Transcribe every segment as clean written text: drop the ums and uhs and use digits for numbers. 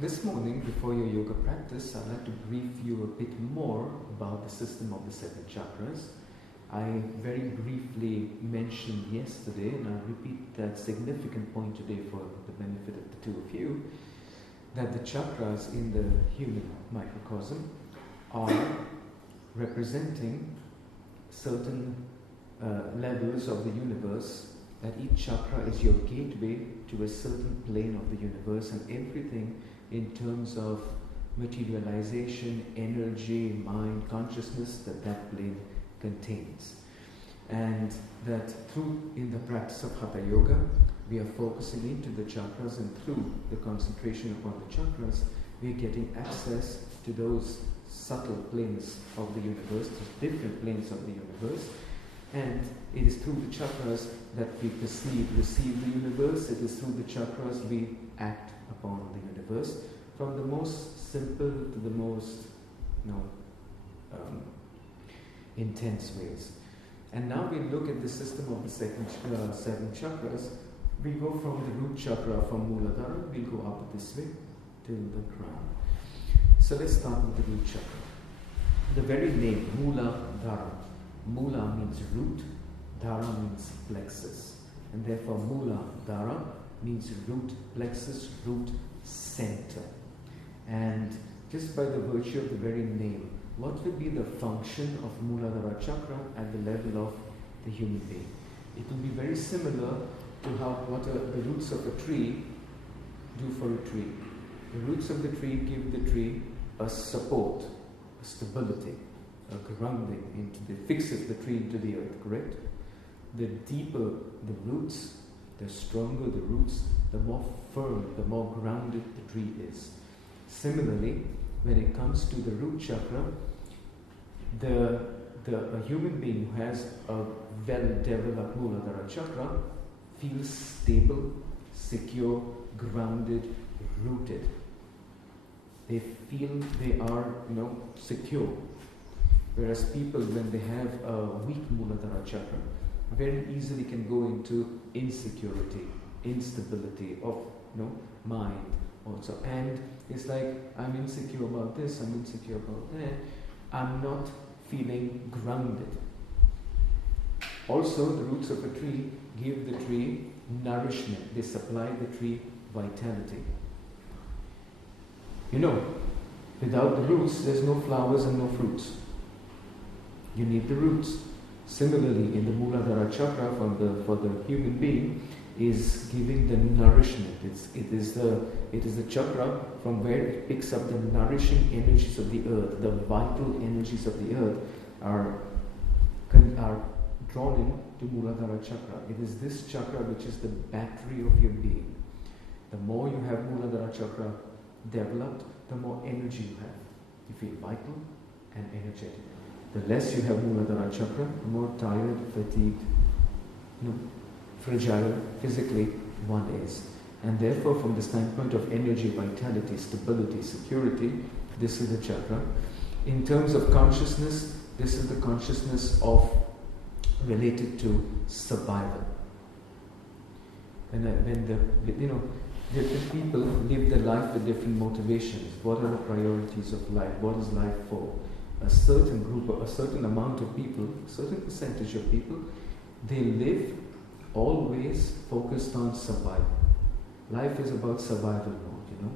this morning, before your yoga practice, I'd like to brief you a bit more about the system of the 7 chakras. I very briefly mentioned yesterday, and I'll repeat that significant point today for the benefit of the two of you, that the chakras in the human microcosm are representing certain levels of the universe, that each chakra is your gateway to a certain plane of the universe, and everything in terms of materialization, energy, mind, consciousness that plane contains. And that through, in the practice of Hatha Yoga, we are focusing into the chakras, and through the concentration upon the chakras, we are getting access to those subtle planes of the universe, those different planes of the universe. And it is through the chakras that we receive the universe. It is through the chakras we act upon the universe, from the most simple to the most intense ways. And now we look at the system of the 7 chakras. We go from the root chakra, from Muladhara, we'll go up this way till the crown. So let's start with the root chakra. The very name, Muladhara. Mula means root, Dhara means plexus. And therefore Muladhara means root, plexus, root, center. And just by the virtue of the very name, what will be the function of Muladhara chakra at the level of the human being? It will be very similar to what the roots of a tree do for a tree. The roots of the tree give the tree a support, a stability, a grounding fixes the tree into the earth, correct? The deeper the roots, the stronger the roots, the more firm, the more grounded the tree is. Similarly, when it comes to the root chakra, a human being who has a well-developed Muladhara chakra feels stable, secure, grounded, rooted. They feel they are, secure. Whereas people, when they have a weak Muladhara chakra, very easily can go into insecurity, instability of mind also. And it's like, I'm insecure about this, I'm insecure about that. I'm not feeling grounded. Also, the roots of a tree give the tree nourishment. They supply the tree vitality. Without the roots, there's no flowers and no fruits. You need the roots. Similarly, in the Muladhara chakra for the human being is giving the nourishment. It is the chakra from where it picks up the nourishing energies of the earth. The vital energies of the earth are drawn in to Muladhara chakra. It is this chakra which is the battery of your being. The more you have Muladhara chakra developed, the more energy you have. You feel vital and energetic. The less you have Muladhara chakra, the more tired, fatigued, fragile physically one is. And therefore, from the standpoint of energy, vitality, stability, security, this is the chakra. In terms of consciousness, this is the consciousness related to survival. Different people live their life with different motivations. What are the priorities of life? What is life for? A certain group, a certain amount of people, a certain percentage of people, they live always focused on survival. Life is about survival mode,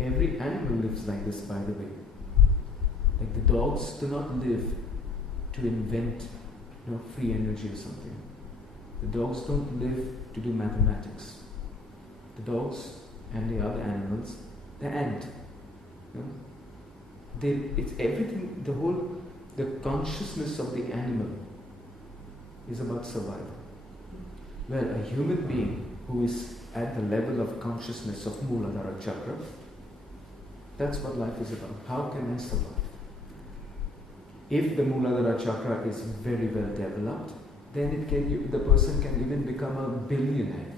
Every animal lives like this, by the way. Like the dogs do not live to invent, free energy or something. The dogs don't live to do mathematics. The dogs and the other animals, the ant, it's everything, the consciousness of the animal is about survival. Well, a human being who is at the level of consciousness of Muladhara chakra, that's what life is about. How can I survive? If the Muladhara chakra is very well developed, then the person can even become a billionaire.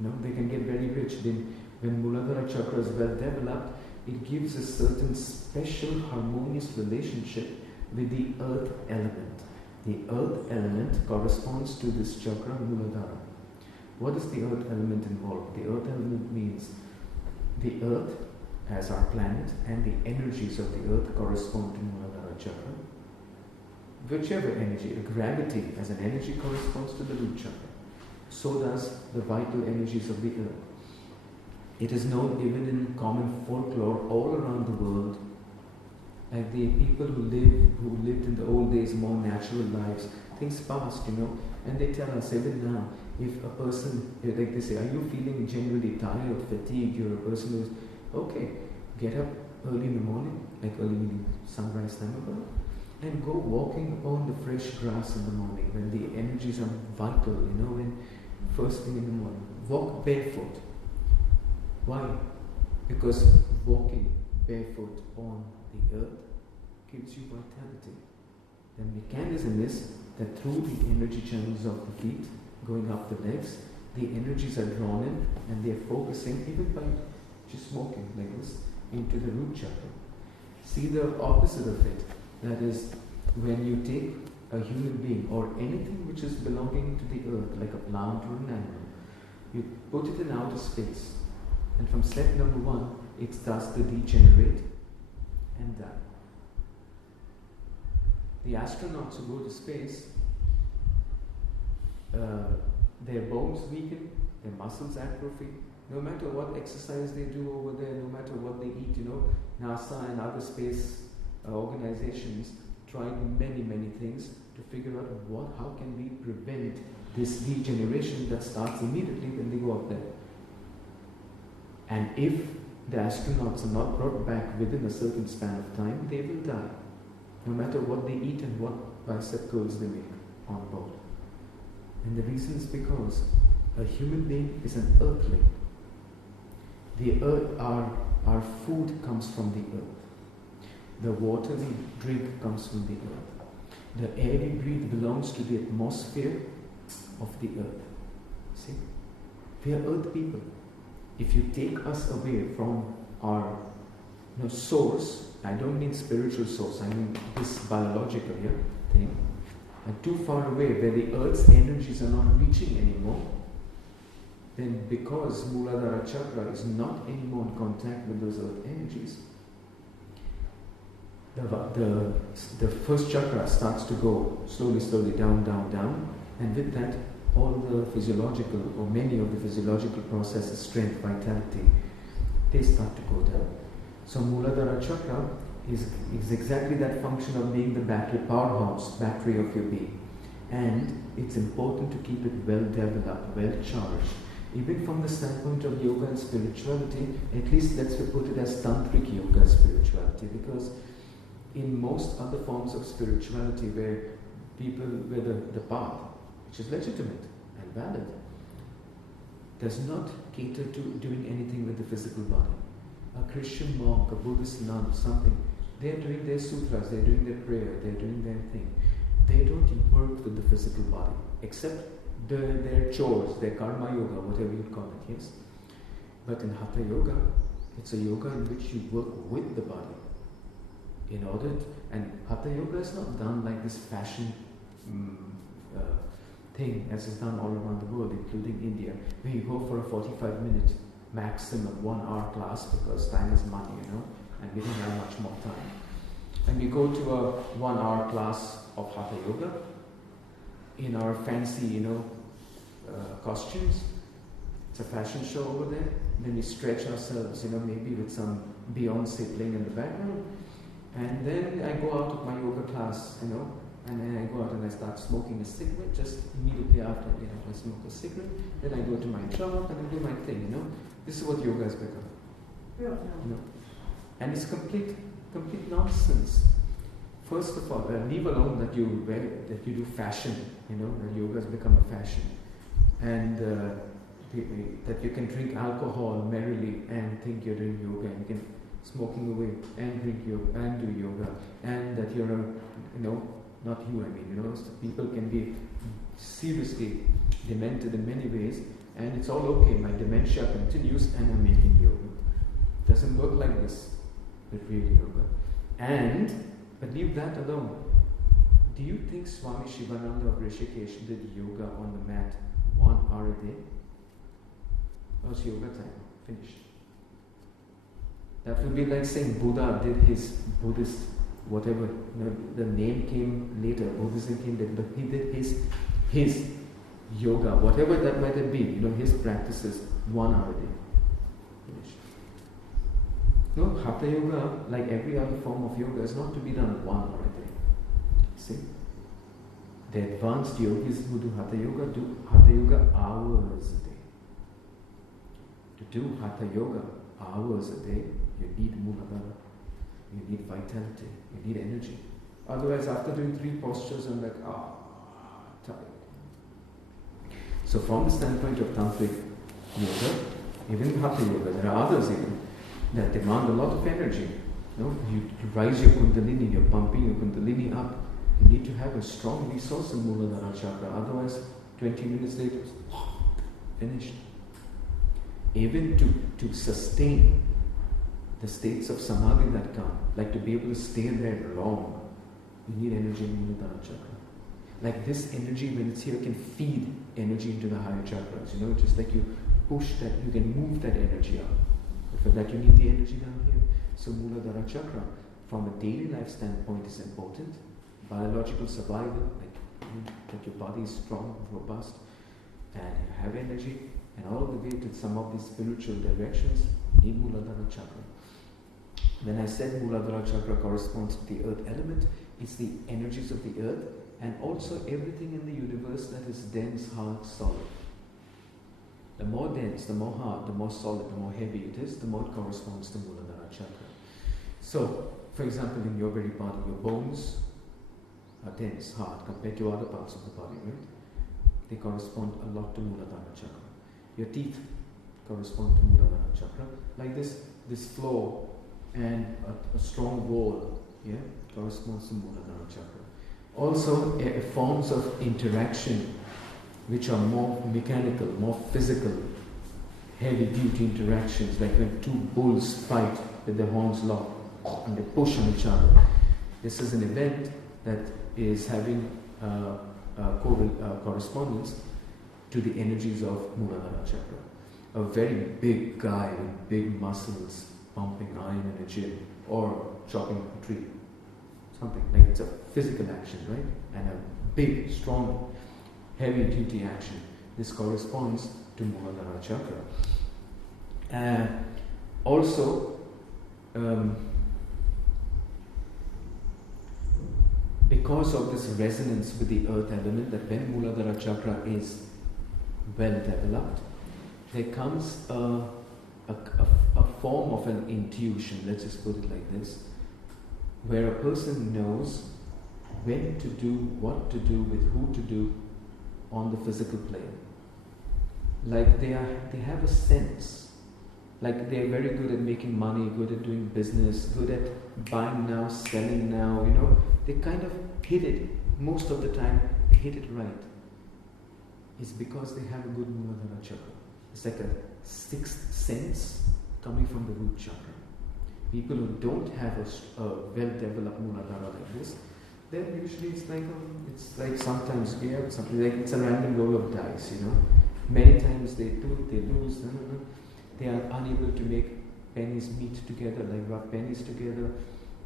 They can get very rich. Then, when Muladhara chakra is well developed, it gives a certain special harmonious relationship with the earth element. The earth element corresponds to this chakra, Muladhara. What is the earth element involved? The earth element means the earth as our planet and the energies of the earth correspond to Muladhara Chakra. Whichever energy, gravity as an energy corresponds to the root chakra. So does the vital energies of the earth. It is known even in common folklore all around the world, like the people who lived in the old days more natural lives, things past, and they tell us even now, if a person, like they say, are you feeling generally tired, fatigued, you're a person who's, okay, get up early in the morning, like early in sunrise time about, and go walking upon the fresh grass in the morning when the energies are vital, when first thing in the morning. Walk barefoot. Why? Because walking barefoot on the earth gives you vitality. The mechanism is that through the energy channels of the feet, going up the legs, the energies are drawn in and they are focusing, even by just walking like this, into the root chakra. See the opposite of it. That is, when you take a human being or anything which is belonging to the earth, like a plant or an animal, you put it in outer space, and from step number 1, it starts to degenerate and die. The astronauts who go to space, their bones weaken, their muscles atrophy. No matter what exercise they do over there, no matter what they eat, NASA and other space organizations tried many things to figure out how can we prevent this degeneration that starts immediately when they go up there. And if the astronauts are not brought back within a certain span of time, they will die, no matter what they eat and what bicep curls they make on board. And the reason is because a human being is an earthling. The earth, our food comes from the earth. The water we drink comes from the earth. The air we breathe belongs to the atmosphere of the earth. See? We are earth people. If you take us away from our source, I don't mean spiritual source, I mean this biological thing, and too far away where the earth's energies are not reaching anymore, then because Muladhara Chakra is not anymore in contact with those earth energies, the first chakra starts to go slowly down, and with that all the physiological or many of the physiological processes, strength, vitality, they start to go down. So Muladhara Chakra is exactly that function of being the battery, powerhouse, battery of your being. And it's important to keep it well developed, well charged. Even from the standpoint of yoga and spirituality, at least let's put it as tantric yoga spirituality, because in most other forms of spirituality where the path, which is legitimate and valid, does not cater to doing anything with the physical body. A Christian monk, a Buddhist nun, something, they're doing their sutras, they're doing their prayer, they're doing their thing. They don't work with the physical body, except their chores, their karma yoga, whatever you call it, yes? But in Hatha Yoga, it's a yoga in which you work with the body. In order to, and Hatha Yoga is not done like this fashion thing as is done all around the world, including India, where you go for a 45-minute maximum 1 hour class because time is money, and we don't have much more time. And we go to a 1 hour class of Hatha Yoga in our fancy, costumes. It's a fashion show over there. Then we stretch ourselves, maybe with some Beyonce playing in the background. And then I go out of my yoga class, and then I go out and I start smoking a cigarette just immediately after I smoke a cigarette. Then I go to my job and I do my thing, This is what yoga has become. Yeah. And it's complete nonsense. First of all, leave alone that you do fashion, that yoga has become a fashion. And that you can drink alcohol merrily and think you're doing yoga, and you can smoking away and drink yoga and do yoga, and that you're not you, so people can be seriously demented in many ways, and it's all okay, my dementia continues and I'm making yoga. Doesn't work like this with real yoga. But leave that alone. Do you think Swami Shivananda of Rishikesh did yoga on the mat 1 hour a day? That was yoga time, finished. That would be like saying Buddha did his Buddhist, whatever, the name came later, Buddhism came later, but he did his yoga, whatever that might have been, his practices, 1 hour a day. Finished. No, Hatha Yoga, like every other form of yoga, is not to be done 1 hour a day. See? The advanced yogis who do Hatha Yoga hours a day. To do Hatha Yoga hours a day, you need Muladhara, you need vitality, you need energy. Otherwise, after doing 3 postures, I'm like, tired. So from the standpoint of Tantric Yoga, even Hatha Yoga, there are others even that demand a lot of energy. You rise your Kundalini, you're pumping your Kundalini up. You need to have a strong resource in Muladhara Chakra, otherwise 20 minutes later, finished. Even to sustain the states of samadhi that come, like to be able to stay there long, you need energy in Muladhara Chakra. Like this energy, when it's here, can feed energy into the higher chakras. Just like you push that, you can move that energy up. But for that, you need the energy down here. So Muladhara Chakra, from a daily life standpoint, is important. Biological survival, like your body is strong, robust, and you have energy, and all the way to some of these spiritual directions, you need Muladhara Chakra. When I said Muladhara Chakra corresponds to the earth element, it's the energies of the earth, and also everything in the universe that is dense, hard, solid. The more dense, the more hard, the more solid, the more heavy it is, the more it corresponds to Muladhara Chakra. So, for example, in your very body, your bones are dense, hard, compared to other parts of the body, right? They correspond a lot to Muladhara Chakra. Your teeth correspond to Muladhara Chakra. Like this floor and a strong wall, corresponds to Muladhara Chakra. Also, forms of interaction which are more mechanical, more physical, heavy-duty interactions, like when 2 bulls fight with their horns locked and they push on each other. This is an event that is having correspondence to the energies of Muladhara Chakra. A very big guy with big muscles pumping iron in a gym or chopping a tree. Something like it's a physical action, right? And a big, strong, heavy-duty action. This corresponds to Muladhara Chakra. Also, because of this resonance with the earth element, that when Muladhara Chakra is well developed, there comes a form of an intuition, let's just put it like this, where a person knows when to do, what to do, with who to do on the physical plane. Like they have a sense, like they're very good at making money, good at doing business, good at buying now, selling now, they kind of hit it, most of the time they hit it right. It's because they have a good Muladhara Chakra. It's like a sixth sense coming from the root chakra. People who don't have a well-developed Muladhara like this, then usually it's like sometimes something like it's a random roll of dice, Many times they lose, they are unable to make pennies meet together, like rough pennies together.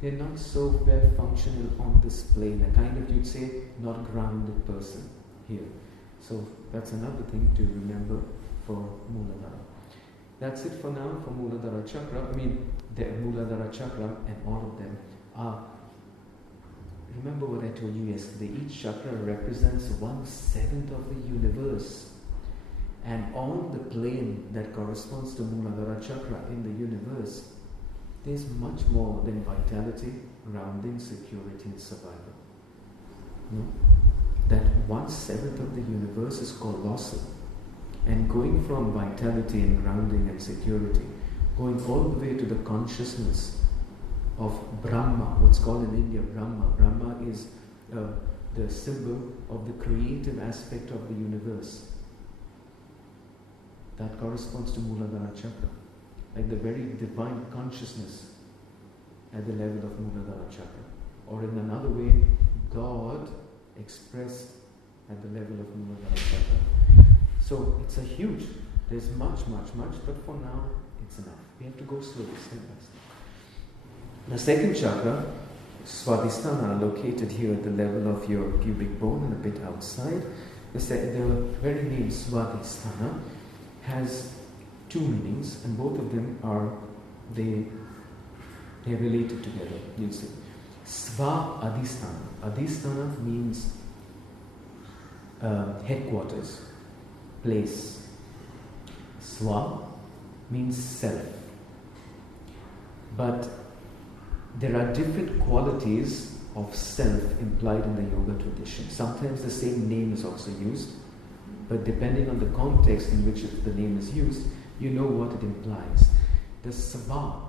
They're not so well functional on this plane, a kind of, you'd say, not grounded person here. So that's another thing to remember for Muladhara. That's it for now for Muladhara Chakra. The Muladhara Chakra and all of them are, remember what I told you yesterday, each chakra represents 1/7 of the universe. And on the plane that corresponds to Muladhara Chakra in the universe, there's much more than vitality, grounding, security and survival. That 1/7 of the universe is colossal. And going from vitality and grounding and security, going all the way to the consciousness of Brahma, what's called in India Brahma. Brahma is the symbol of the creative aspect of the universe. That corresponds to Muladhara Chakra, like the very divine consciousness at the level of Muladhara Chakra. Or in another way, God expressed at the level of Muladhara Chakra. So it's a huge, there's much, but for now, it's enough. We have to go slowly, step by step. The second chakra, Swadhisthana, located here at the level of your pubic bone and a bit outside. The very name Swadhisthana has two meanings, and both of them are they're related together. You'll see. Sva Adhisthana. Adhisthana means headquarters, place. Swa means self. But there are different qualities of self implied in the yoga tradition. Sometimes the same name is also used, but depending on the context in which the name is used, you know what it implies. The Sva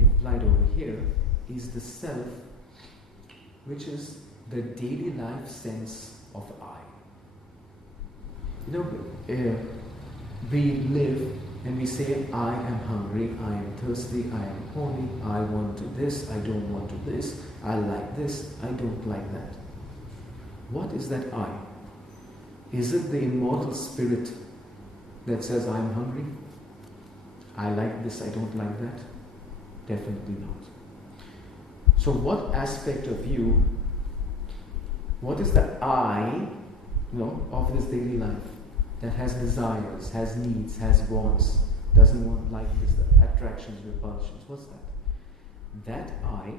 implied over here is the self, which is the daily life sense of I. You know, we live and we say, I am hungry, I am thirsty, I am horny, I want to this, I don't want to this, I like this, I don't like that. What is that I? Is it the immortal spirit that says, I am hungry, I like this, I don't like that? Definitely not. So what aspect of you, what is the I, of this daily life that has desires, has needs, has wants, doesn't want like this, attractions, repulsions? What's that? That I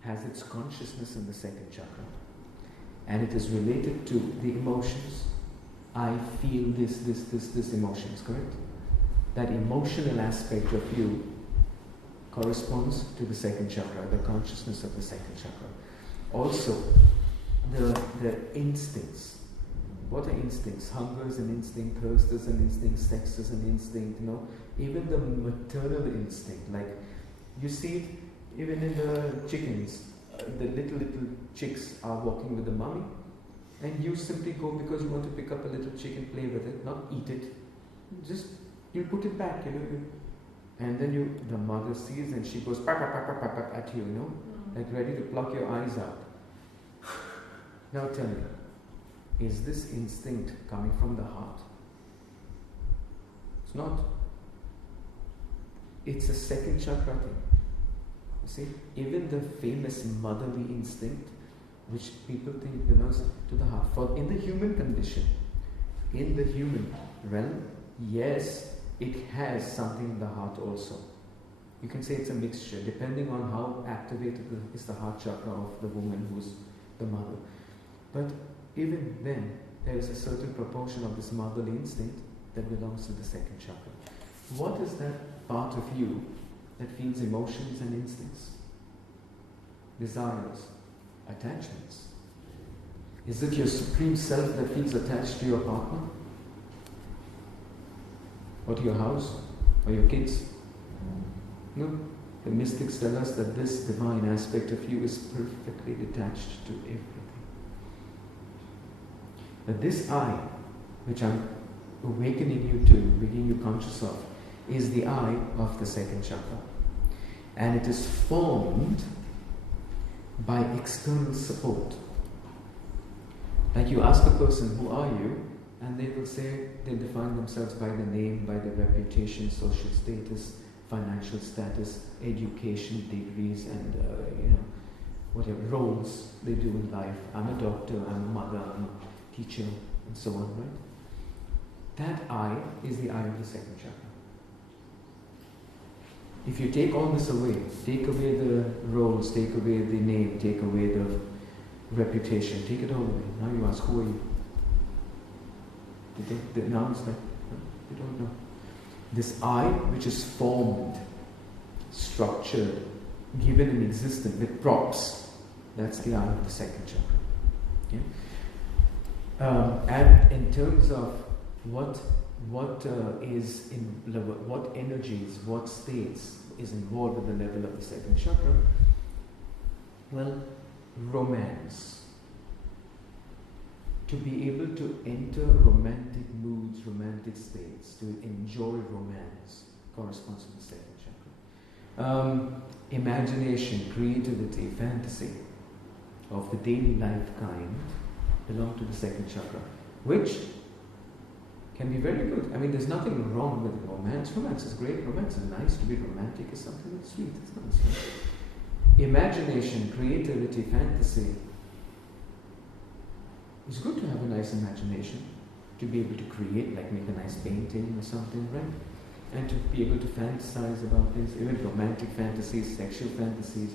has its consciousness in the second chakra, and it is related to the emotions. I feel this emotions, correct? That emotional aspect of you corresponds to the second chakra, the consciousness of the second chakra. Also, the instincts. What are instincts? Hunger is an instinct, thirst is an instinct, sex is an instinct, Even the maternal instinct, like you see it even in the chickens. The little chicks are walking with the mommy, and you simply go because you want to pick up a little chicken, play with it, not eat it. Just, you put it back, and then the mother sees and she goes pack at you, like ready to pluck your eyes out. Now tell me, is this instinct coming from the heart? It's not. It's a second chakra thing. You see, even the famous motherly instinct, which people think belongs to the heart, for in the human condition, in the human realm, yes, it has something in the heart also. You can say it's a mixture, depending on how activated is the heart chakra of the woman who's the mother. But even then, there is a certain proportion of this motherly instinct that belongs to the second chakra. What is that part of you that feels emotions and instincts? Desires, attachments. Is it your supreme self that feels attached to your partner? Or to your house? Or your kids? No. The mystics tell us that this divine aspect of you is perfectly detached to everything. But this I, which I'm awakening you to, making you conscious of, is the I of the second chakra. And it is formed by external support. Like you ask a person, who are you? And they will say, they define themselves by the name, by the reputation, social status, financial status, education, degrees, and whatever roles they do in life. I'm a doctor, I'm a mother, I'm a teacher, and so on, right? That I is the I of the second chakra. If you take all this away, take away the roles, take away the name, take away the reputation, take it all away. Now you ask, who are you? They announce that. They don't know. This I, which is formed, structured, given an existence with props, that's the I of the second chakra. Okay? And in terms of what energies, what states is involved with the level of the second chakra, well, romance. To be able to enter romantic moods, romantic states, to enjoy romance, corresponds to the second chakra. Imagination, creativity, fantasy of the daily life kind belong to the second chakra, which can be very good. I mean, there's nothing wrong with romance. Romance is great. Romance is nice. To be romantic is something that's sweet. It's nice. Right? Imagination, creativity, fantasy. It's good to have a nice imagination, to be able to create, like make a nice painting or something, right? And to be able to fantasize about things, even romantic fantasies, sexual fantasies.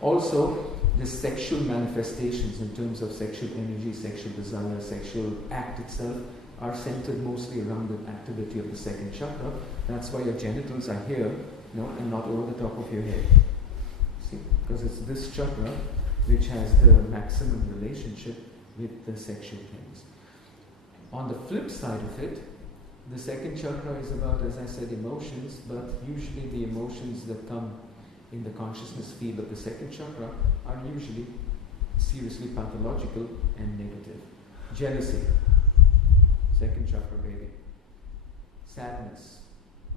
Also, the sexual manifestations in terms of sexual energy, sexual desire, sexual act itself are centered mostly around the activity of the second chakra. That's why your genitals are here, and not over the top of your head. See? Because it's this chakra which has the maximum relationship with the sexual things. On the flip side of it, the second chakra is about, as I said, emotions, but usually the emotions that come in the consciousness field of the second chakra are usually seriously pathological and negative. Jealousy, second chakra, baby. Sadness,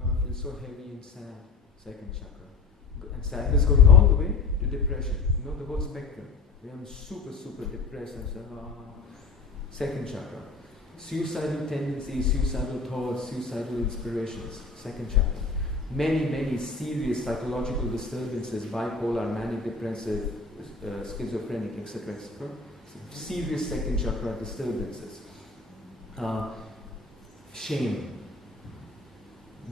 I feel so heavy and sad, second chakra. And sadness going all the way to depression, the whole spectrum. I'm super, super depressed and say, second chakra. Suicidal tendencies, suicidal thoughts, suicidal inspirations, second chakra. Many, many serious psychological disturbances, bipolar, manic depressive, schizophrenic, etc., etc. Serious second chakra disturbances. Shame,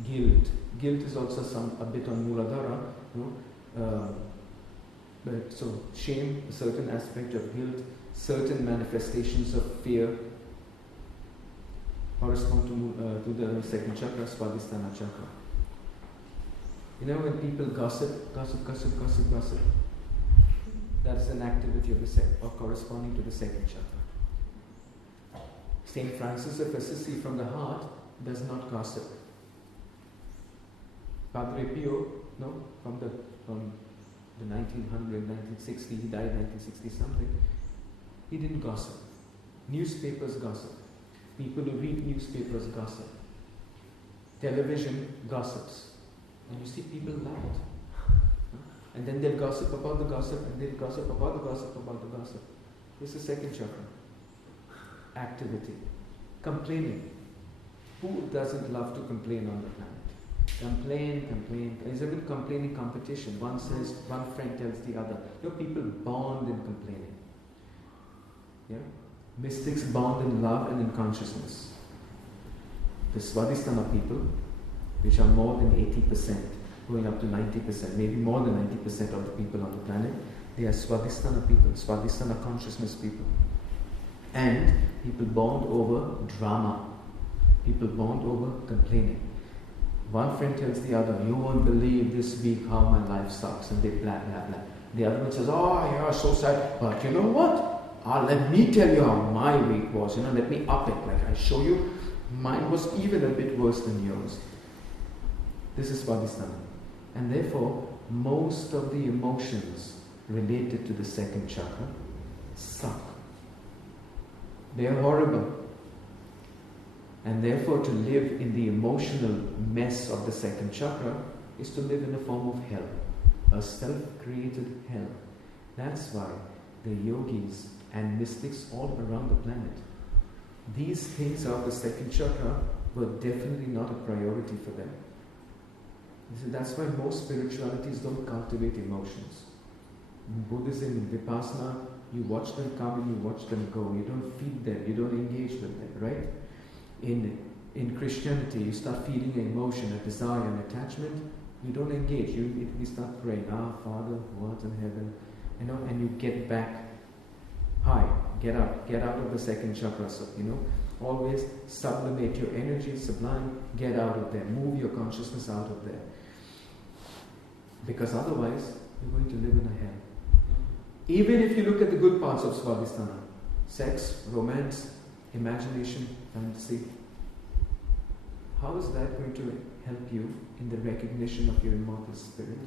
guilt. Guilt is also a bit on Muladhara, but so shame, a certain aspect of guilt, certain manifestations of fear correspond to the second chakra, Swadhisthana chakra. When people gossip, that's an activity of corresponding to the second chakra. Saint Francis of Assisi from the heart does not gossip. Padre Pio, from the 1900, 1960, he died 1960 something. He didn't gossip. Newspapers gossip. People who read newspapers gossip. Television gossips. And you see people love it. And then they'll gossip about the gossip, and they'll gossip about the gossip about the gossip. This is second chakra. Activity. Complaining. Who doesn't love to complain on the planet? Complain. There's a bit complaining competition. One says, one friend tells the other. People bond in complaining. Mystics bond in love and in consciousness. The Swadhisthana people, which are more than 80%, going up to 90%, maybe more than 90% of the people on the planet, they are Swadhisthana people, Swadhisthana consciousness people. And people bond over drama. People bond over complaining. One friend tells the other, you won't believe this week how my life sucks, and they blah, blah, blah. The other one says, you're so sad, but you know what? Let me tell you how my week was, let me up it, like I show you, mine was even a bit worse than yours. This is Swadhisthana. And therefore, most of the emotions related to the second chakra suck. They are horrible. And therefore, to live in the emotional mess of the second chakra is to live in a form of hell, a self-created hell. That's why the yogis and mystics all around the planet, these things of the second chakra were definitely not a priority for them. That's why most spiritualities don't cultivate emotions. In Buddhism, in Vipassana, you watch them come and you watch them go. You don't feed them, you don't engage with them, right? In Christianity, you start feeding an emotion, a desire, an attachment, you don't engage. You immediately start praying, Father, who art in heaven, and you get back high, get out of the second chakra, always sublimate your energy, sublime, get out of there, move your consciousness out of there. Because otherwise, you're going to live in a hell. Even if you look at the good parts of Swadhisthana, sex, romance, imagination, fantasy, how is that going to help you in the recognition of your immortal spirit?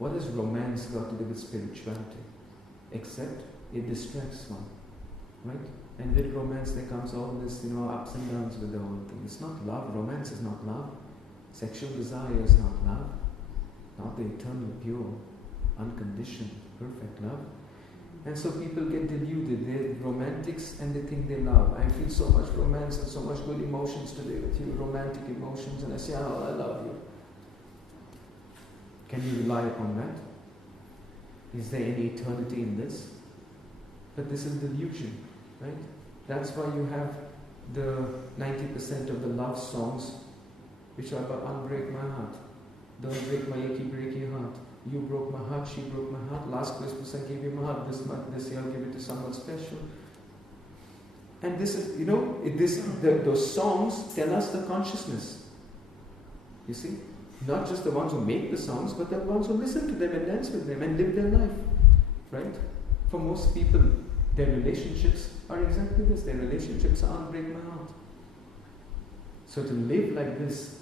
What has romance got to do with spirituality? Except it distracts one, right? And with romance there comes all this, ups and downs with the whole thing. It's not love. Romance is not love. Sexual desire is not love. Not the eternal, pure, unconditioned, perfect love. And so people get deluded. They're romantics and they think they love. I feel so much romance and so much good emotions today with you, romantic emotions, and I say, oh, I love you. Can you rely upon that? Is there any eternity in this? But this is delusion, right? That's why you have the 90% of the love songs which are about unbreak my heart. Don't break my achy, break your heart. You broke my heart, she broke my heart. Last Christmas I gave you my heart. This year I'll give it to someone special. And this is, those songs tell us the consciousness. You see? Not just the ones who make the songs, but the ones who listen to them and dance with them and live their life. Right? For most people, their relationships are exactly this. Their relationships are unbreak my heart. So to live like this,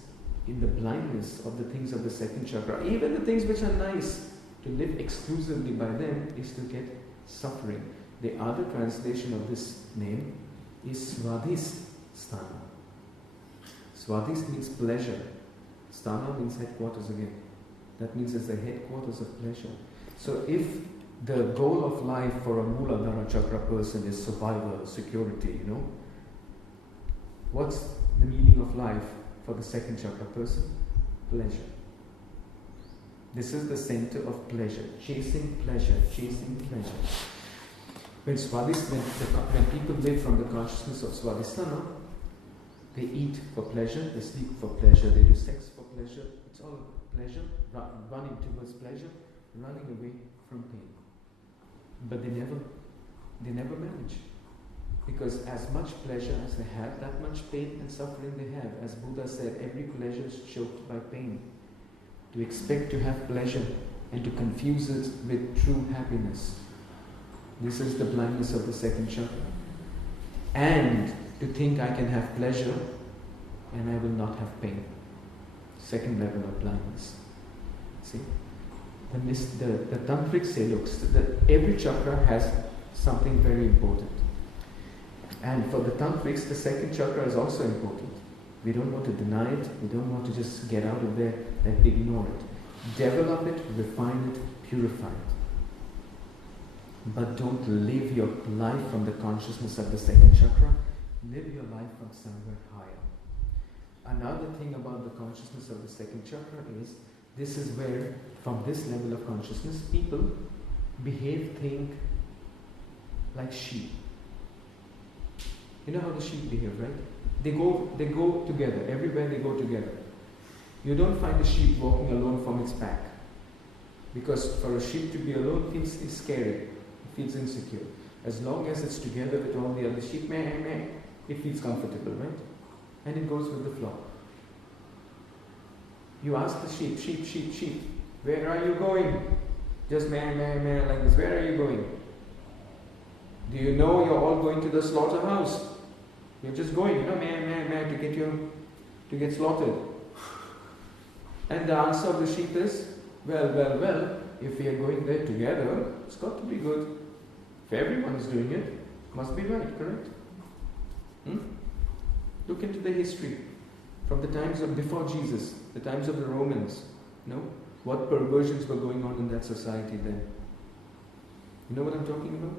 in the blindness of the things of the second chakra, even the things which are nice, to live exclusively by them is to get suffering. The other translation of this name is Swadhisthana. Swadhis means pleasure. Sthana means headquarters again. That means it's the headquarters of pleasure. So if the goal of life for a Muladhara Chakra person is survival, security, what's the meaning of life for the second chakra person? Pleasure. This is the center of pleasure. Chasing pleasure, chasing pleasure. When people live from the consciousness of Swadhisthana, they eat for pleasure, they sleep for pleasure, they do sex for pleasure. It's all pleasure, running towards pleasure, running away from pain. But they never manage. Because as much pleasure as they have, that much pain and suffering they have. As Buddha said, every pleasure is choked by pain. To expect to have pleasure and to confuse it with true happiness. This is the blindness of the second chakra. And to think I can have pleasure and I will not have pain. Second level of blindness. See? The tantrics say, look, every chakra has something very important. And for the tantrics, the second chakra is also important. We don't want to deny it. We don't want to just get out of there and ignore it. Develop it, refine it, purify it. But don't live your life from the consciousness of the second chakra. Live your life from somewhere higher. Another thing about the consciousness of the second chakra is, this is where, from this level of consciousness, people think like sheep. You know how the sheep behave, right? They go together. Everywhere they go together. You don't find a sheep walking alone from its pack. Because for a sheep to be alone feels scary. It feels insecure. As long as it's together with all the other sheep, it feels comfortable, right? And it goes with the flock. You ask the sheep, where are you going? Just meh like this. Where are you going? Do you know you're all going to the slaughterhouse? You're just going, to get slaughtered. And the answer of the sheep is, well, if we are going there together, it's got to be good. If everyone is doing it, must be right, correct? Look into the history. From the times of before Jesus, the times of the Romans, what perversions were going on in that society then. You know what I'm talking about?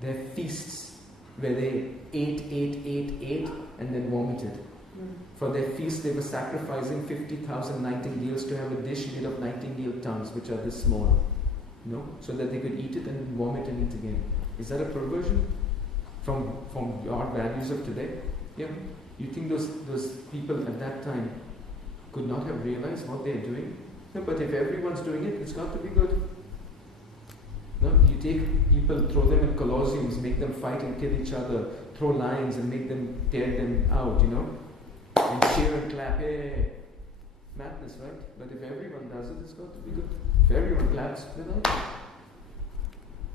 Their feasts, where they ate, and then vomited. For their feast, they were sacrificing 50,000 nightingales to have a dish made of nightingale tongues, which are this small, so that they could eat it and vomit and eat again. Is that a perversion from our values of today? Yeah. You think those people at that time could not have realized what they are doing? No, but if everyone's doing it, it's got to be good. No, you take people, throw them in colosseums, make them fight and kill each other, throw lions and make them tear them out, and cheer and clap, hey. Madness, right? But if everyone does it, it's got to be good. If everyone claps, then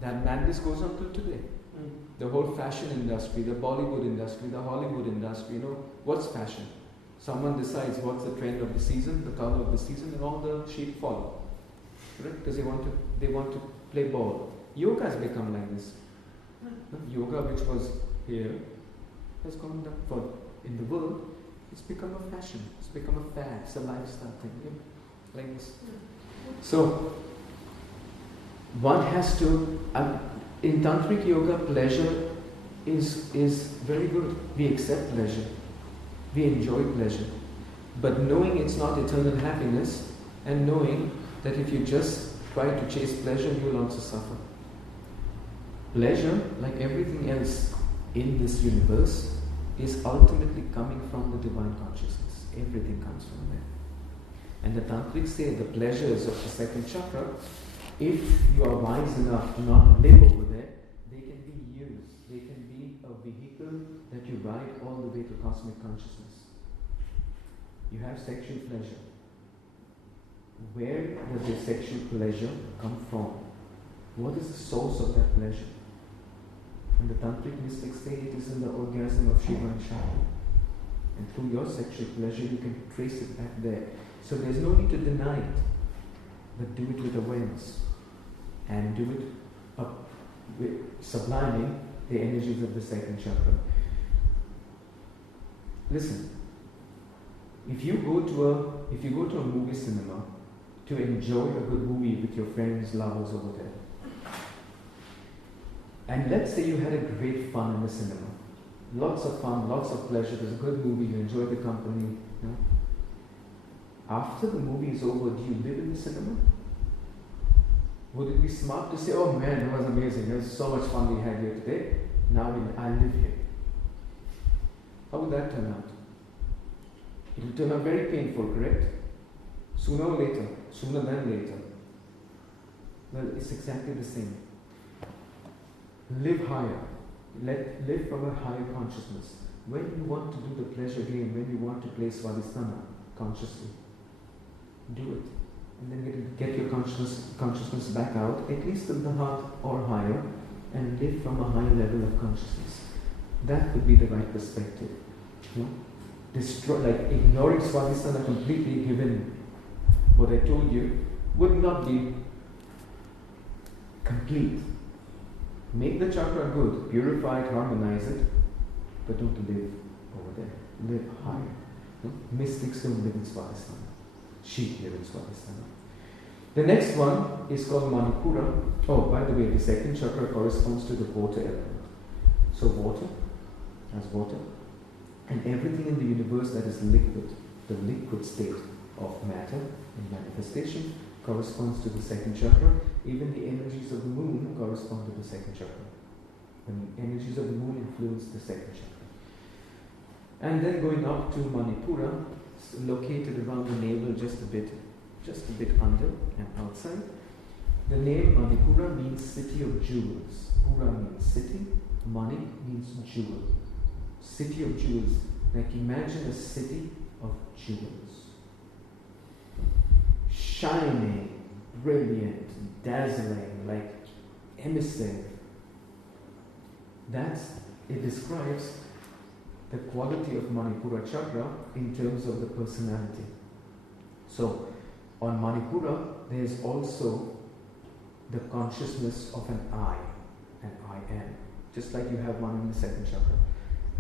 that madness goes on till today. The whole fashion industry, the Bollywood industry, the Hollywood industry, what's fashion? Someone decides what's the trend of the season, the color of the season, and all the sheep follow. Right? Because they want to play ball. Yoga has become like this. Yoga, which was here, has gone down. In the world, it's become a fashion. It's become a fad. It's a lifestyle thing. Like this. So, one has to, In Tantric Yoga, pleasure is very good. We accept pleasure. We enjoy pleasure. But knowing it's not eternal happiness, and knowing that if you just try to chase pleasure, you will also suffer. Pleasure, like everything else in this universe, is ultimately coming from the divine consciousness. Everything comes from there. And the Tantrics say the pleasures of the second chakra, if you are wise enough to not live over there, they can be used. They can be a vehicle that you ride all the way to cosmic consciousness. You have sexual pleasure. Where does the sexual pleasure come from? What is the source of that pleasure? And the Tantric mystics say it is in the orgasm of Shiva and Shakti. And through your sexual pleasure, you can trace it back there. So there's no need to deny it, but do it with awareness. And do it up with subliming the energies of the second chakra. Listen, if you go to a movie cinema to enjoy a good movie with your friends, lovers over there, and let's say you had a great fun in the cinema, lots of fun, lots of pleasure, it was a good movie, you enjoyed the company, you know. After the movie is over, do you live in the cinema? Would it be smart to say, oh man, it was amazing, there was so much fun we had here today, now I live here? How would that turn out? It will turn out very painful, correct? Sooner or later, sooner than later. Well, it's exactly the same. Live higher. Live from a higher consciousness. When you want to do the pleasure game, when you want to play Swadhisthana consciously, do it. And then get your consciousness back out, at least in the heart or higher, and live from a higher level of consciousness. That would be the right perspective. You know? Ignoring Swadhisthana completely, given what I told you, would not be complete. Make the chakra good, purify it, harmonize it, but don't live over there. Live higher. You know? Mystics don't live in Swadhisthana. Sheep live in Swadhisthana. The next one is called Manipura. Oh, by the way, the second chakra corresponds to the water element. So water, as water, and everything in the universe that is liquid, the liquid state of matter in manifestation, corresponds to the second chakra. Even the energies of the moon correspond to the second chakra. The energies of the moon influence the second chakra. And then going up to Manipura, located around the navel just a bit under and outside. The name Manipura means city of jewels. Pura means city, Mani means jewel. City of jewels. Like imagine a city of jewels. Shining, brilliant, dazzling, like emissary. It describes the quality of Manipura chakra in terms of the personality. So, on Manipura, there is also the consciousness of an I am. Just like you have one in the second chakra.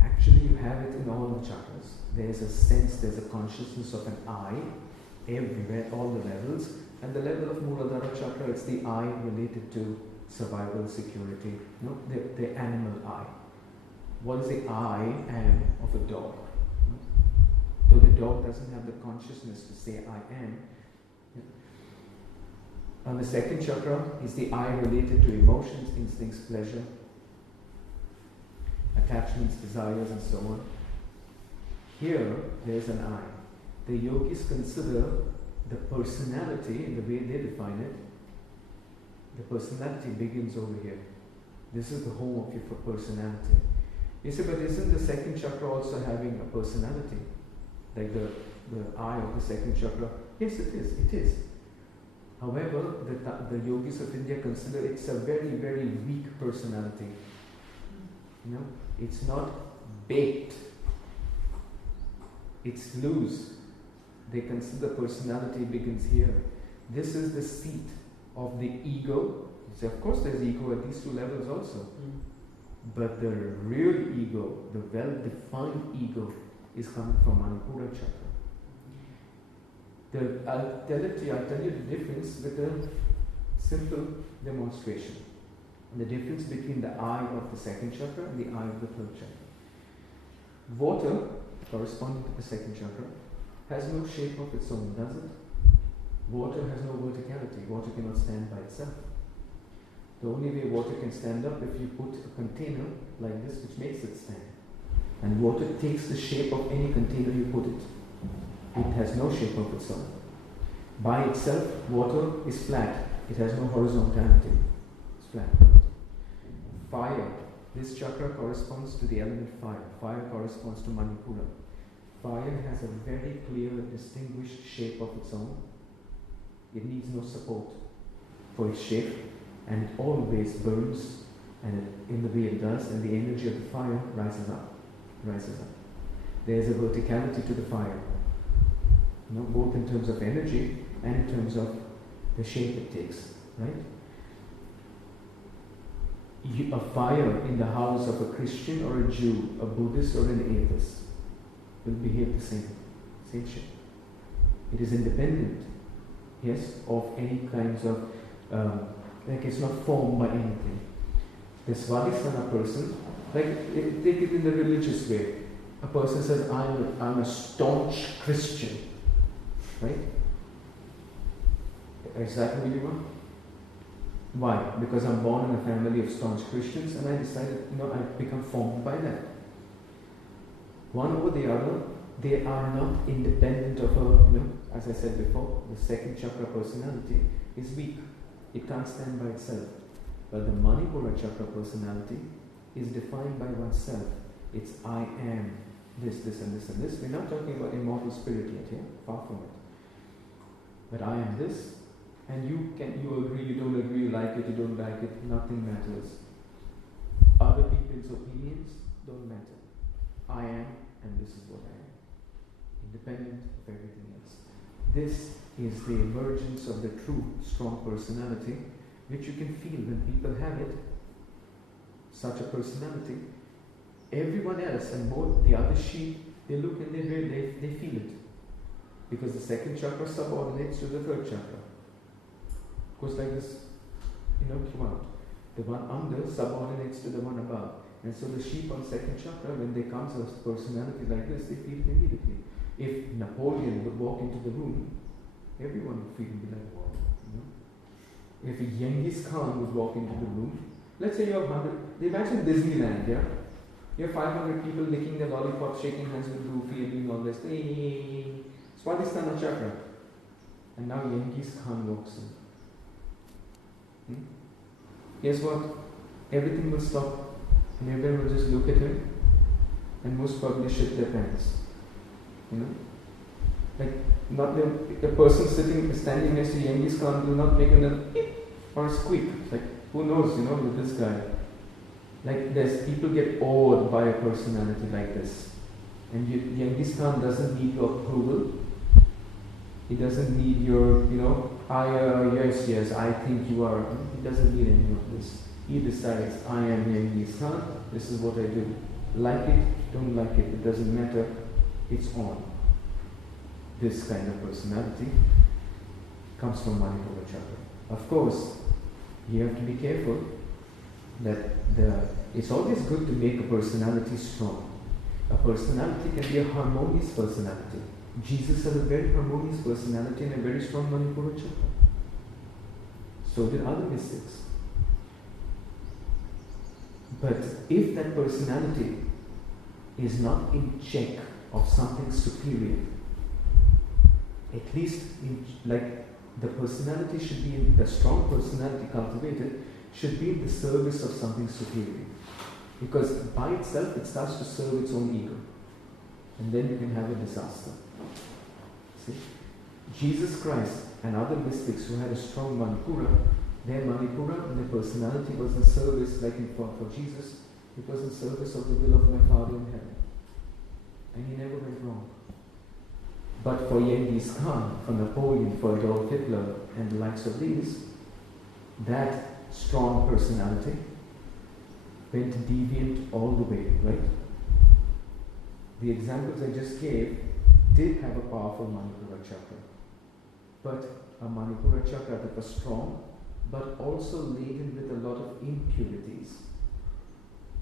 Actually, you have it in all the chakras. There's a sense, there's a consciousness of an I everywhere, all the levels. And the level of Muladhara chakra, it's the I related to survival, security, the animal I. What is the I am of a dog? Though the dog doesn't have the consciousness to say I am. And the second chakra is the I related to emotions, instincts, pleasure, attachments, desires, and so on. Here, there's an I. The yogis consider the personality, in the way they define it, the personality begins over here. This is the home of your personality. You say, but isn't the second chakra also having a personality? Like the eye of the second chakra? Yes, it is. However, the yogis of India consider it's a very, very weak personality. It's not baked. It's loose. They consider personality begins here. This is the seat of the ego. So of course there's ego at these two levels also. But the real ego, the well-defined ego, is coming from Manipura chakra. I'll tell you the difference with a simple demonstration. the difference between the eye of the second chakra and the eye of the third chakra. Water, corresponding to the second chakra, has no shape of its own, does it? Water has no verticality. Water cannot stand by itself. The only way water can stand up if you put a container like this, which makes it stand. And water takes the shape of any container you put it. It has no shape of its own. By itself, water is flat. It has no horizontality. It's flat. Fire. This chakra corresponds to the element fire. Fire corresponds to Manipura. Fire has a very clear, distinguished shape of its own. It needs no support for its shape, and it always burns, and in the way it does, and the energy of the fire rises up. There's a verticality to the fire, both in terms of energy and in terms of the shape it takes, right? A fire in the house of a Christian or a Jew, a Buddhist or an atheist, will behave the same shape. It is independent, yes, of any kinds of, it's not formed by anything. The Svadhisthana person, take it in the religious way. A person says, I'm a staunch Christian, right? Is that who you are? Why? Because I'm born in a family of staunch Christians, and I decided, I've become formed by that. One or the other, they are not independent of a, as I said before, the second chakra personality is weak. It can't stand by itself. But the Manipura chakra personality is defined by oneself. It's I am this, this and this and this. We're not talking about immortal spirit yet here, far from it. But I am this, and you agree, you don't agree, you like it, you don't like it, nothing matters. Other people's opinions don't matter. I am, and this is what I am. Independent of everything else. This is the emergence of the true, strong personality, which you can feel when people have it. Such a personality. Everyone else and both the other sheep, they look and they feel it. Because the second chakra subordinates to the third chakra. Goes like this, throughout. The one under subordinates to the one above. And so the sheep on second chakra, when they come to a personality like this, they feel it immediately. If Napoleon would walk into the room, everyone would feel it like, wow. If Genghis Khan would walk into the room, let's say you have 100, imagine Disneyland, yeah? You have 500 people licking their lollipop, shaking hands with Goofy and doing all this. Hey, Svadhisthana chakra. And now Genghis Khan walks in. Guess what? Everything will stop and everyone will just look at him and most probably shit their pants. Not the person standing next to Genghis Khan will not make a beep or a squeak. Who knows, with this guy. People get awed by a personality like this. And Genghis Khan doesn't need your approval. He doesn't need your, yes, I think you are. He doesn't need any of this. He decides, I am Genghis Khan, this is what I do. Like it, don't like it doesn't matter, it's on. This kind of personality comes from Manipura chakra. Of course, you have to be careful that it's always good to make a personality strong. A personality can be a harmonious personality. Jesus has a very harmonious personality and a very strong Manipura chakra. So did other mystics. But if that personality is not in check of something superior, at least the personality should be the strong personality cultivated should be in the service of something superior. Because by itself it starts to serve its own ego. And then you can have a disaster. See? Jesus Christ and other mystics who had a strong Manipura, their Manipura and their personality was in service, for Jesus, it was in service of the will of my Father in heaven. And he never went wrong. But for Genghis Khan, for Napoleon, for Adolf Hitler, and the likes of these, that strong personality went deviant all the way, right? The examples I just gave did have a powerful Manipura chakra. But a Manipura chakra that was strong but also laden with a lot of impurities.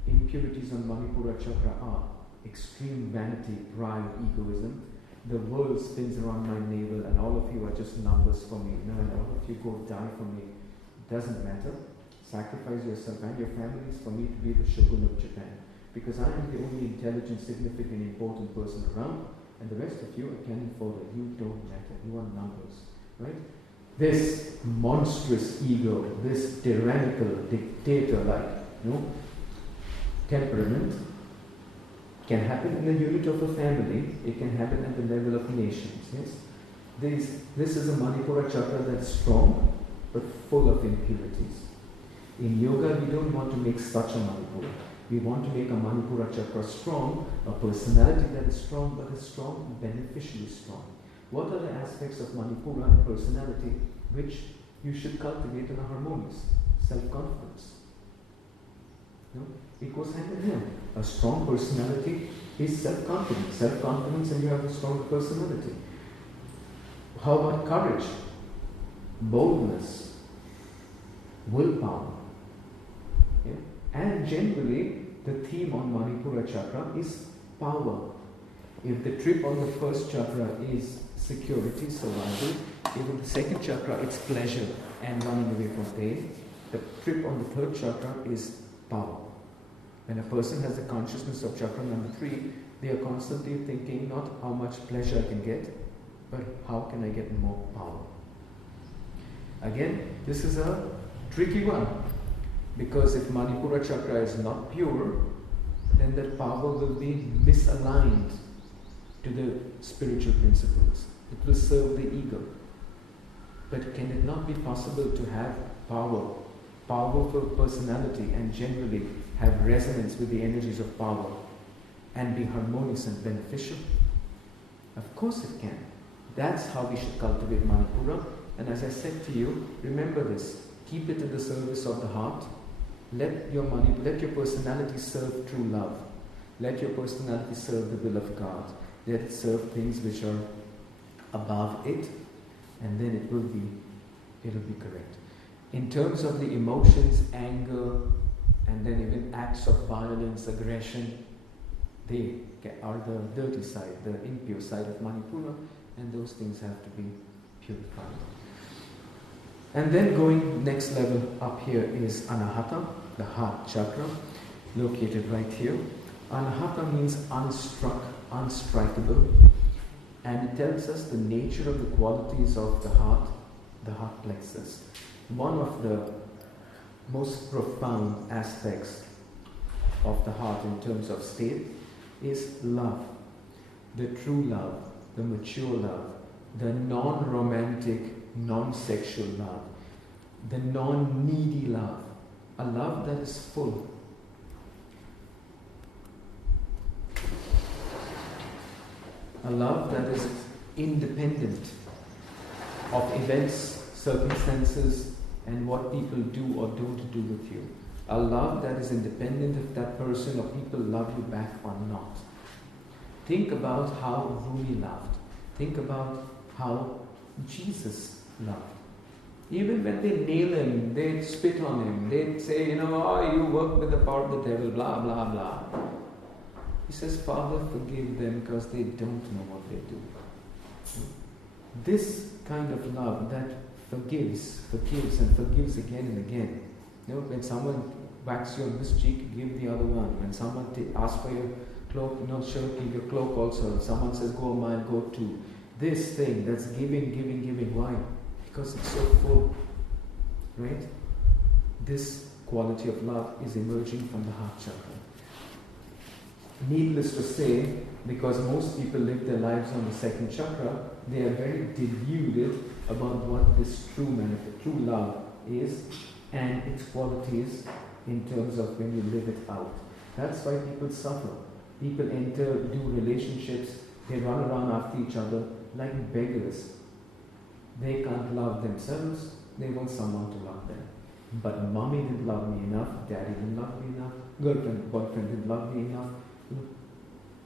Impurities on Manipura chakra are extreme vanity, pride, egoism. The world spins around my navel and all of you are just numbers for me. No, and all of you go die for me. It doesn't matter. Sacrifice yourself and your families for me to be the shogun of Japan. Because I am the only intelligent, significant, important person around, and the rest of you are cannon fodder. You don't matter. You are numbers. Right? This monstrous ego, this tyrannical, dictator-like, temperament can happen in the unit of a family. It can happen at the level of nations. Yes, this is a Manipura chakra that's strong, but full of impurities. In yoga, we don't want to make such a Manipura. We want to make a Manipura chakra strong, a personality that is strong, but is strong, beneficially strong. What are the aspects of Manipura and personality which you should cultivate in a harmonious? Self-confidence. It goes hand in hand. A strong personality is self-confidence. Self-confidence and you have a strong personality. How about courage? Boldness? Willpower? Yeah? And generally, the theme on Manipura chakra is power. If the trip on the first chakra is security, survival, even the second chakra, it's pleasure and running away from pain. The trip on the third chakra is power. When a person has the consciousness of chakra number 3, they are constantly thinking not how much pleasure I can get, but how can I get more power. Again, this is a tricky one, because if Manipura chakra is not pure, then that power will be misaligned to the spiritual principles. It will serve the ego. But can it not be possible to have power, powerful personality, and generally have resonance with the energies of power and be harmonious and beneficial? Of course it can. That's how we should cultivate Manipura. And as I said to you, remember this. Keep it in the service of the heart. Let your personality serve true love. Let your personality serve the will of God. Let it serve things which are above it, and then it will be correct. In terms of the emotions, anger, and then even acts of violence, aggression, they are the dirty side, the impure side of Manipura, and those things have to be purified. And then going next level up here is Anahata, the heart chakra, located right here. Anahata means unstruck, unstrikable, and it tells us the nature of the qualities of the heart plexus. One of the most profound aspects of the heart in terms of state is love. The true love, the mature love, the non-romantic, non-sexual love, the non-needy love, a love that is full. A love that is independent of events, circumstances, and what people do or don't do with you. A love that is independent if that person or people love you back or not. Think about how Rumi loved. Think about how Jesus loved. Even when they nail him, they spit on him, they say, you work with the power of the devil, blah, blah, blah. He says, Father, forgive them because they don't know what they do. This kind of love that forgives and forgives again and again. When someone whacks you on this cheek, give the other one. When someone asks for your cloak, shirt, give your cloak also. Someone says, go a mile, go 2. This thing that's giving. Why? Because it's so full. Right? This quality of love is emerging from the heart chakra. Needless to say, because most people live their lives on the second chakra, they are very deluded about what this true love is and its qualities in terms of when you live it out. That's why people suffer. People do relationships, they run around after each other like beggars. They can't love themselves, they want someone to love them. But mommy didn't love me enough, daddy didn't love me enough, girlfriend, boyfriend didn't love me enough.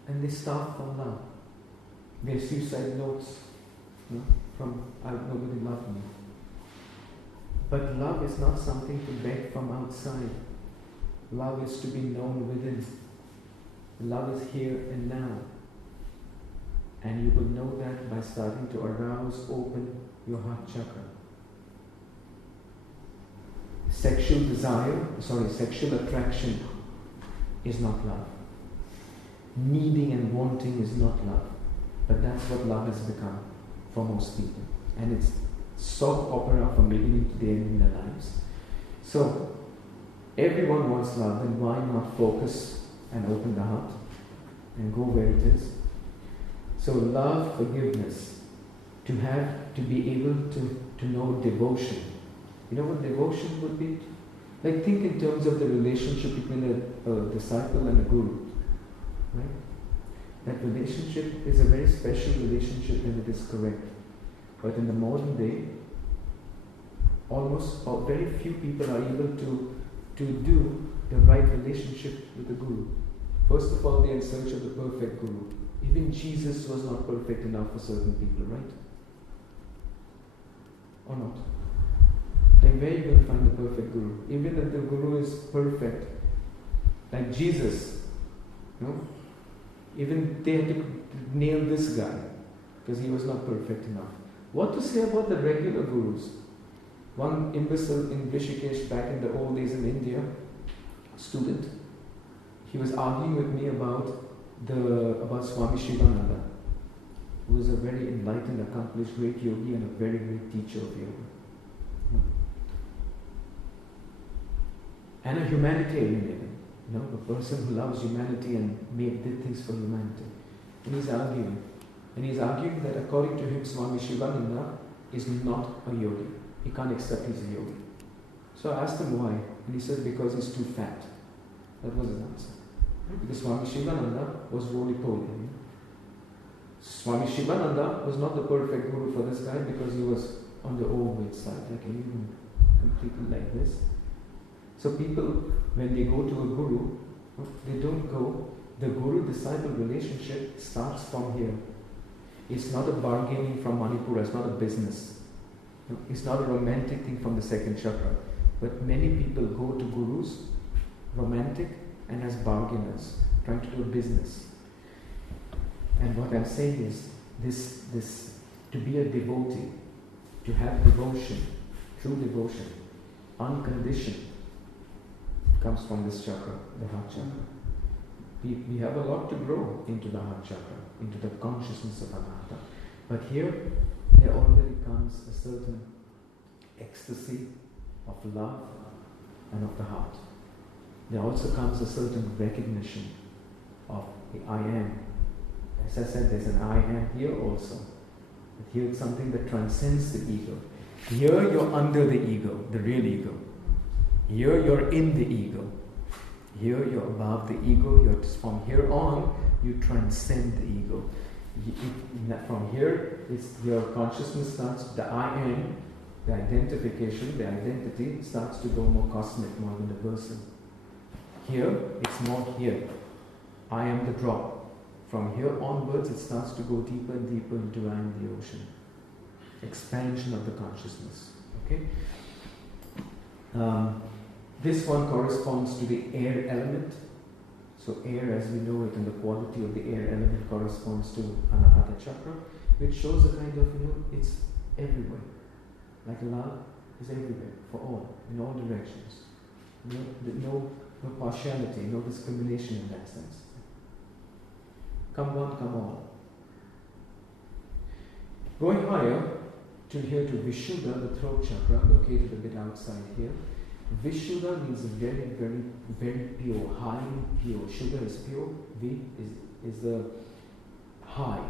And they starve for love. Their suicide notes from nobody loved me. But love is not something to beg from outside. Love is to be known within. Love is here and now. And you will know that by starting to arouse, open your heart chakra. Sexual attraction is not love. Needing and wanting is not love. But that's what love has become for most people. And it's soap opera from beginning to the end in their lives. So, everyone wants love, then why not focus and open the heart and go where it is? So love, forgiveness, to be able to know devotion. You know what devotion would be? Like think in terms of the relationship between a disciple and a guru. Right? That relationship is a very special relationship when it is correct. But in the modern day, very few people are able to do the right relationship with the guru. First of all, they are in search of the perfect guru. Even Jesus was not perfect enough for certain people, right? Or not? Like where are you going to find the perfect guru? Even if the guru is perfect, like Jesus, no? Even they had to nail this guy because he was not perfect enough. What to say about the regular gurus? One imbecile in Rishikesh back in the old days in India, student, he was arguing with me about Swami Shivananda, who was a very enlightened, accomplished, great yogi and a very great teacher of yoga. And a humanitarian even, a person who loves humanity and did things for humanity. And he's arguing that according to him, Swami Shivananda is not a yogi. He can't accept he's a yogi. So I asked him why, and he said because he's too fat. That was his answer. Because Swami Shivananda was roly-poly. Swami Shivananda was not the perfect guru for this guy because he was on the overweight side, like even completely like this. So people, when they go to a guru, they don't go. The guru-disciple relationship starts from here. It's not a bargaining from Manipura. It's not a business. It's not a romantic thing from the second chakra. But many people go to gurus, romantic, and as bargainers, trying to do a business. And what I'm saying is, this to be a devotee, to have devotion, true devotion, unconditioned, comes from this chakra, the heart chakra. We have a lot to grow into the heart chakra, into the consciousness of Anatta. But here, there already comes a certain ecstasy of love and of the heart. There also comes a certain recognition of the I am. As I said, there's an I am here also. But here it's something that transcends the ego. Here you're under the ego, the real ego. Here you're in the ego. Here you're above the ego. From here on, you transcend the ego. From here, your consciousness starts, the I am, the identification, the identity starts to go more cosmic, more universal. Here, it's more here. I am the drop. From here onwards, it starts to go deeper and deeper into I am the ocean. Expansion of the consciousness. Okay? This one corresponds to the air element. So air, as we know it, and the quality of the air element corresponds to Anahata chakra, which shows a kind of, it's everywhere. Like love is everywhere, for all, in all directions. No partiality, no discrimination in that sense. Come one, come all. Going higher, to here to Vishuddha, the throat chakra, located a bit outside here. Vishuddha means very, very, very pure, highly pure. Shuddha is pure, V is the high.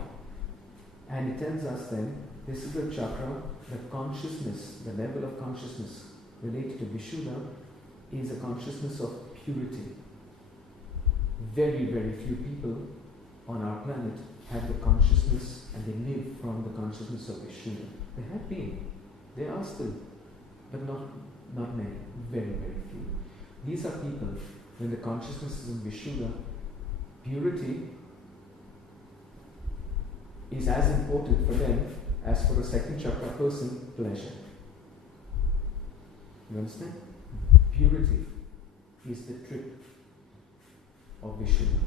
And it tells us then, this is a chakra, the consciousness, the level of consciousness related to Vishuddha is a consciousness of purity. Very, very few people on our planet have the consciousness and they live from the consciousness of Vishuddha. They have been, they are still, but not many, very, very few. These are people, when the consciousness is in Vishuddha, purity is as important for them as for a second chakra person, pleasure. You understand? Purity is the trip of Vishuddha.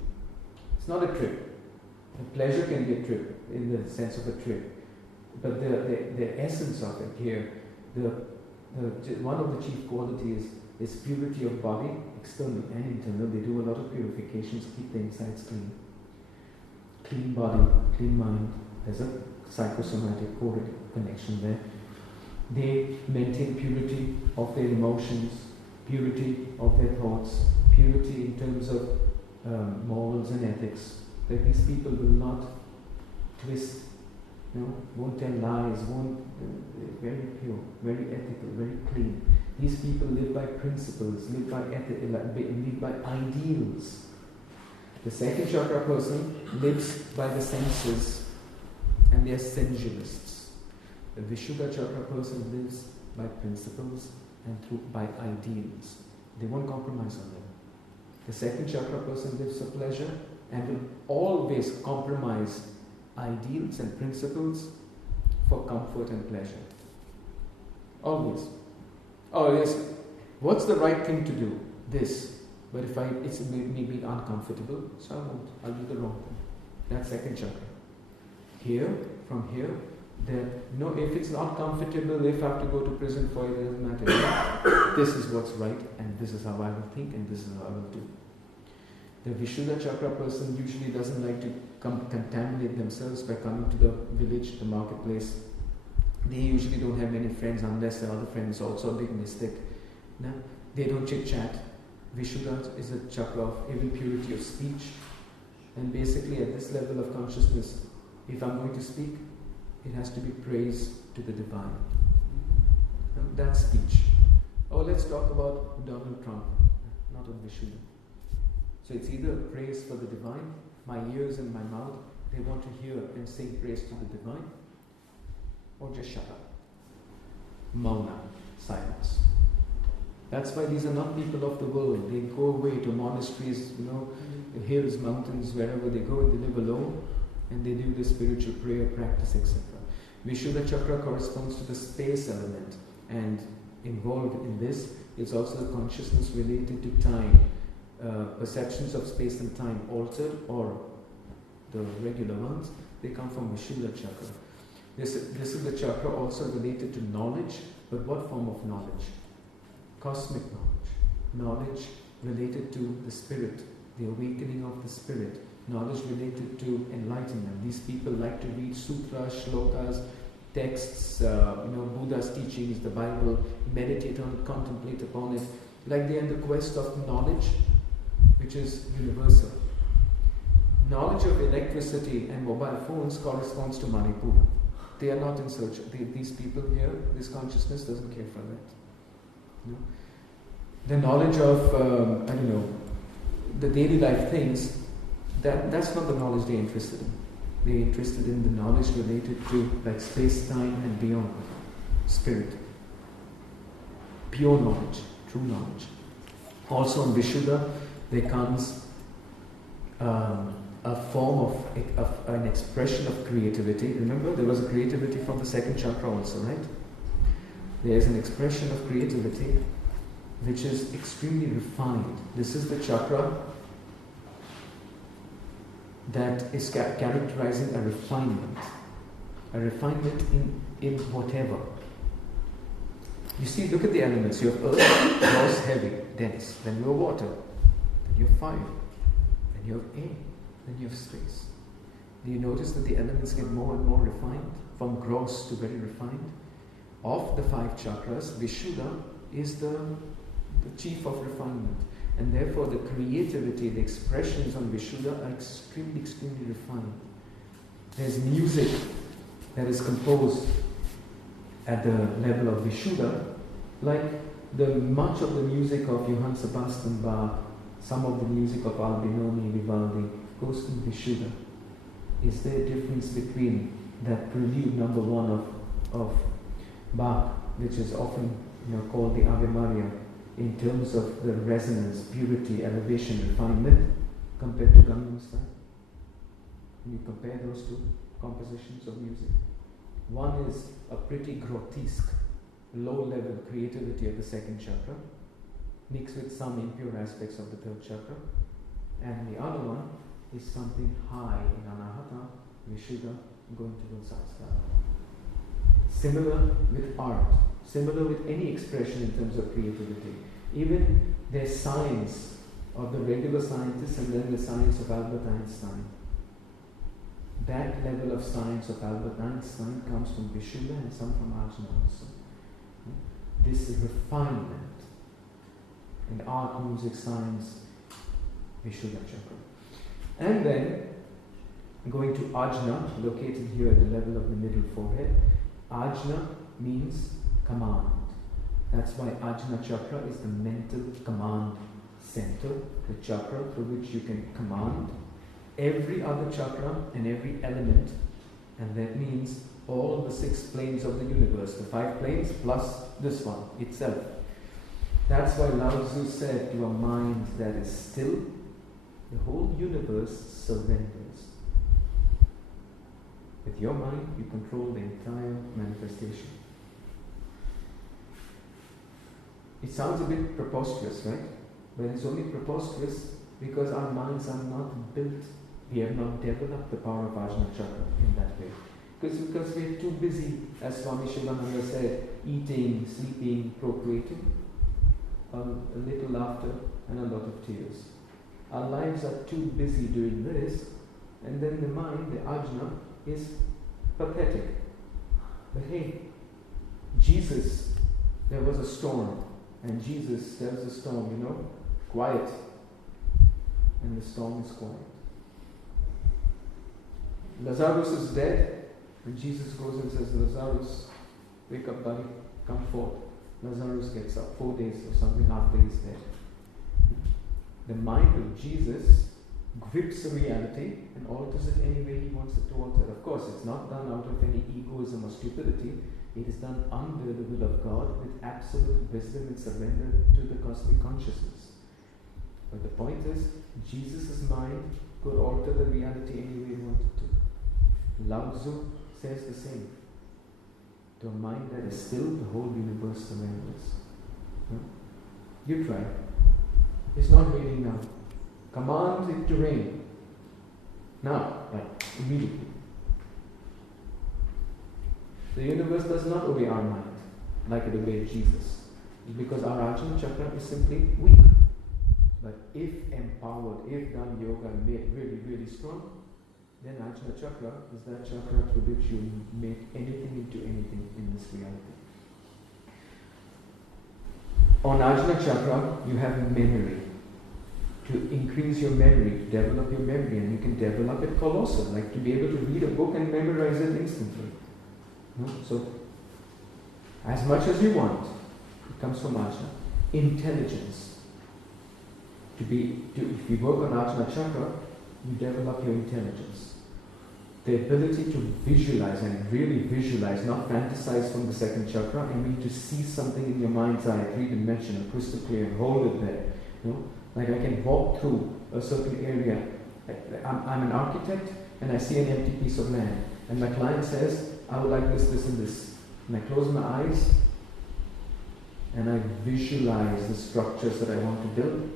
It's not a trip. A pleasure can be a trip in the sense of a trip. But the essence of it here, one of the chief qualities is purity of body, external and internal. They do a lot of purifications, keep the insides clean. Clean body, clean mind. There's a psychosomatic connection there. They maintain purity of their emotions, purity of their thoughts, purity in terms of morals and ethics. That these people will not twist, won't tell lies, very pure, very ethical, very clean. These people live by principles, live by ideals. The second chakra person lives by the senses, and they are sensualists. The Vishuddha chakra person lives by principles and by ideals. They won't compromise on them. The second chakra person lives for pleasure and will always compromise ideals and principles for comfort and pleasure. Always. Oh yes, what's the right thing to do? This. But if it's maybe uncomfortable, so I won't. I'll do the wrong thing. That's second chakra. From here, if it's not comfortable, if I have to go to prison for it, it doesn't matter. This is what's right, and this is how I will think, and this is how I will do. The Vishuddha chakra person usually doesn't like to contaminate themselves by coming to the village, the marketplace. They usually don't have many friends unless the other friend is also a big mystic. No? They don't chit-chat. Vishuddha is a chakra of even purity of speech. And basically at this level of consciousness, if I'm going to speak, it has to be praise to the divine. That's speech. Oh, let's talk about Donald Trump, not on Vishuddha. So it's either praise for the divine, my ears and my mouth, they want to hear and sing praise to the divine, or just shut up. Mauna, silence. That's why these are not people of the world. They go away to monasteries, hills, mountains, wherever they go, and they live alone, and they do the spiritual prayer practice, etc. Vishuddha chakra corresponds to the space element, and involved in this is also the consciousness related to time. Perceptions of space and time altered, or the regular ones, they come from Vishuddha chakra. This is the chakra also related to knowledge, but what form of knowledge? Cosmic knowledge. Knowledge related to the spirit, the awakening of the spirit. Knowledge related to enlightenment. These people like to read sutras, shlokas, texts, Buddha's teachings, the Bible, meditate on it, contemplate upon it. Like they are in the quest of knowledge, which is universal. Knowledge of electricity and mobile phones corresponds to Manipura. They are not in search. These people here, this consciousness doesn't care for that. The knowledge of, the daily life things, that's not the knowledge they're interested in. They're interested in the knowledge related to like space, time and beyond. Spirit. Pure knowledge, true knowledge. Also in Vishuddha, there comes a form of an expression of creativity. Remember, there was a creativity from the second chakra also, right? There is an expression of creativity which is extremely refined. This is the chakra that is characterizing a refinement in whatever. You see, look at the elements. You have earth, gross, heavy, dense. Then you have water. Then you have fire. Then you have air. Then you have space. Do you notice that the elements get more and more refined, from gross to very refined? Of the 5 chakras, Vishuddha is the chief of refinement. And therefore the creativity, the expressions on Vishuddha are extremely, extremely refined. There's music that is composed at the level of Vishuddha, like much of the music of Johann Sebastian Bach, some of the music of Albinoni, Vivaldi, goes in Vishuddha. Is there a difference between that prelude number 1 of Bach, which is often called the Ave Maria, in terms of the resonance, purity, elevation, refinement, compared to Gangnam Style? When you compare those two compositions of music, one is a pretty grotesque, low-level creativity of the second chakra, mixed with some impure aspects of the third chakra. And the other one is something high in Anahata, Vishuddha, going towards Sahasrara. Similar with art, similar with any expression in terms of creativity. Even there's science of the regular scientists and then the science of Albert Einstein. That level of science of Albert Einstein comes from Vishuddha and some from Ajna also. This refinement in art, music, science, Vishuddha chakra. And then going to Ajna, located here at the level of the middle forehead. Ajna means command. That's why Ajna chakra is the mental command center, the chakra through which you can command every other chakra and every element, and that means all the 6 planes of the universe, the 5 planes plus this one itself. That's why Lao Tzu said, to a mind that is still, the whole universe surrenders. With your mind, you control the entire manifestation. It sounds a bit preposterous, right? But it's only preposterous because our minds are not built. We have not developed the power of Ajna chakra in that way. Because we're too busy, as Swami Shivananda said, eating, sleeping, procreating, a little laughter and a lot of tears. Our lives are too busy doing this, and then the mind, the Ajna, is pathetic. But hey, Jesus, there was a storm, and Jesus tells the storm, quiet, and the storm is quiet. Lazarus is dead, and Jesus goes and says, Lazarus, wake up buddy, come forth. Lazarus gets up 4 days or something after he's dead. The mind of Jesus grips the reality and alters it any way he wants it to alter. Of course, it's not done out of any egoism or stupidity. It is done under the will of God with absolute wisdom and surrender to the cosmic consciousness. But the point is, Jesus' mind could alter the reality any way he wanted to. Lao Tzu says the same. To a mind that is still, the whole universe surrenders. You try. It's not raining now. Command it to rain. Now, immediately. The universe does not obey our mind like it obeyed Jesus. It's because our Ajna chakra is simply weak. But if empowered, if done yoga and made really, really strong, then Ajna chakra is that chakra through which you make anything into anything in this reality. On Ajna chakra, you have memory. To increase your memory, to develop your memory, and you can develop it colossal, like to be able to read a book and memorize it instantly. So, as much as you want, it comes from Ajna. Intelligence. If you work on Ajna chakra, you develop your intelligence. The ability to visualize, and really visualize, not fantasize from the second chakra. I mean to see something in your mind's eye, 3-dimensional, crystal clear, and hold it there. Like I can walk through a certain area. I'm an architect, and I see an empty piece of land. And my client says, I would like this, this, and this. And I close my eyes, and I visualize the structures that I want to build.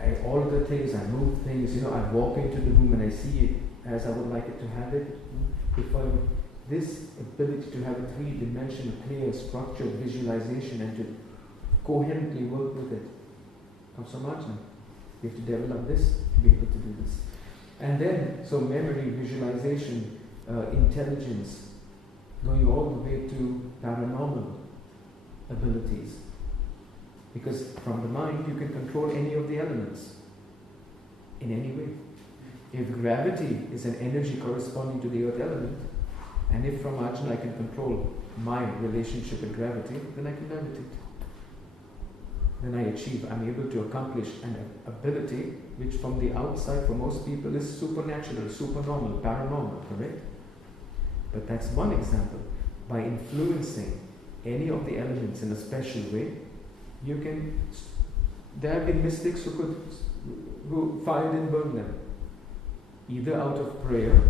I alter things, I move things, I walk into the room and I see it as I would like it to have it. This ability to have a 3-dimensional clear structured visualization and to coherently work with it comes from Ajna. You have to develop this to be able to do this. And then, so memory, visualization, intelligence, going all the way to paranormal abilities. Because from the mind you can control any of the elements in any way. If gravity is an energy corresponding to the earth element, and if from Ajna I can control my relationship with gravity, then I can levitate. Then I'm able to accomplish an ability which from the outside for most people is supernatural, supernormal, paranormal, correct? But that's one example. By influencing any of the elements in a special way, there have been mystics who fire didn't burn them, either out of prayer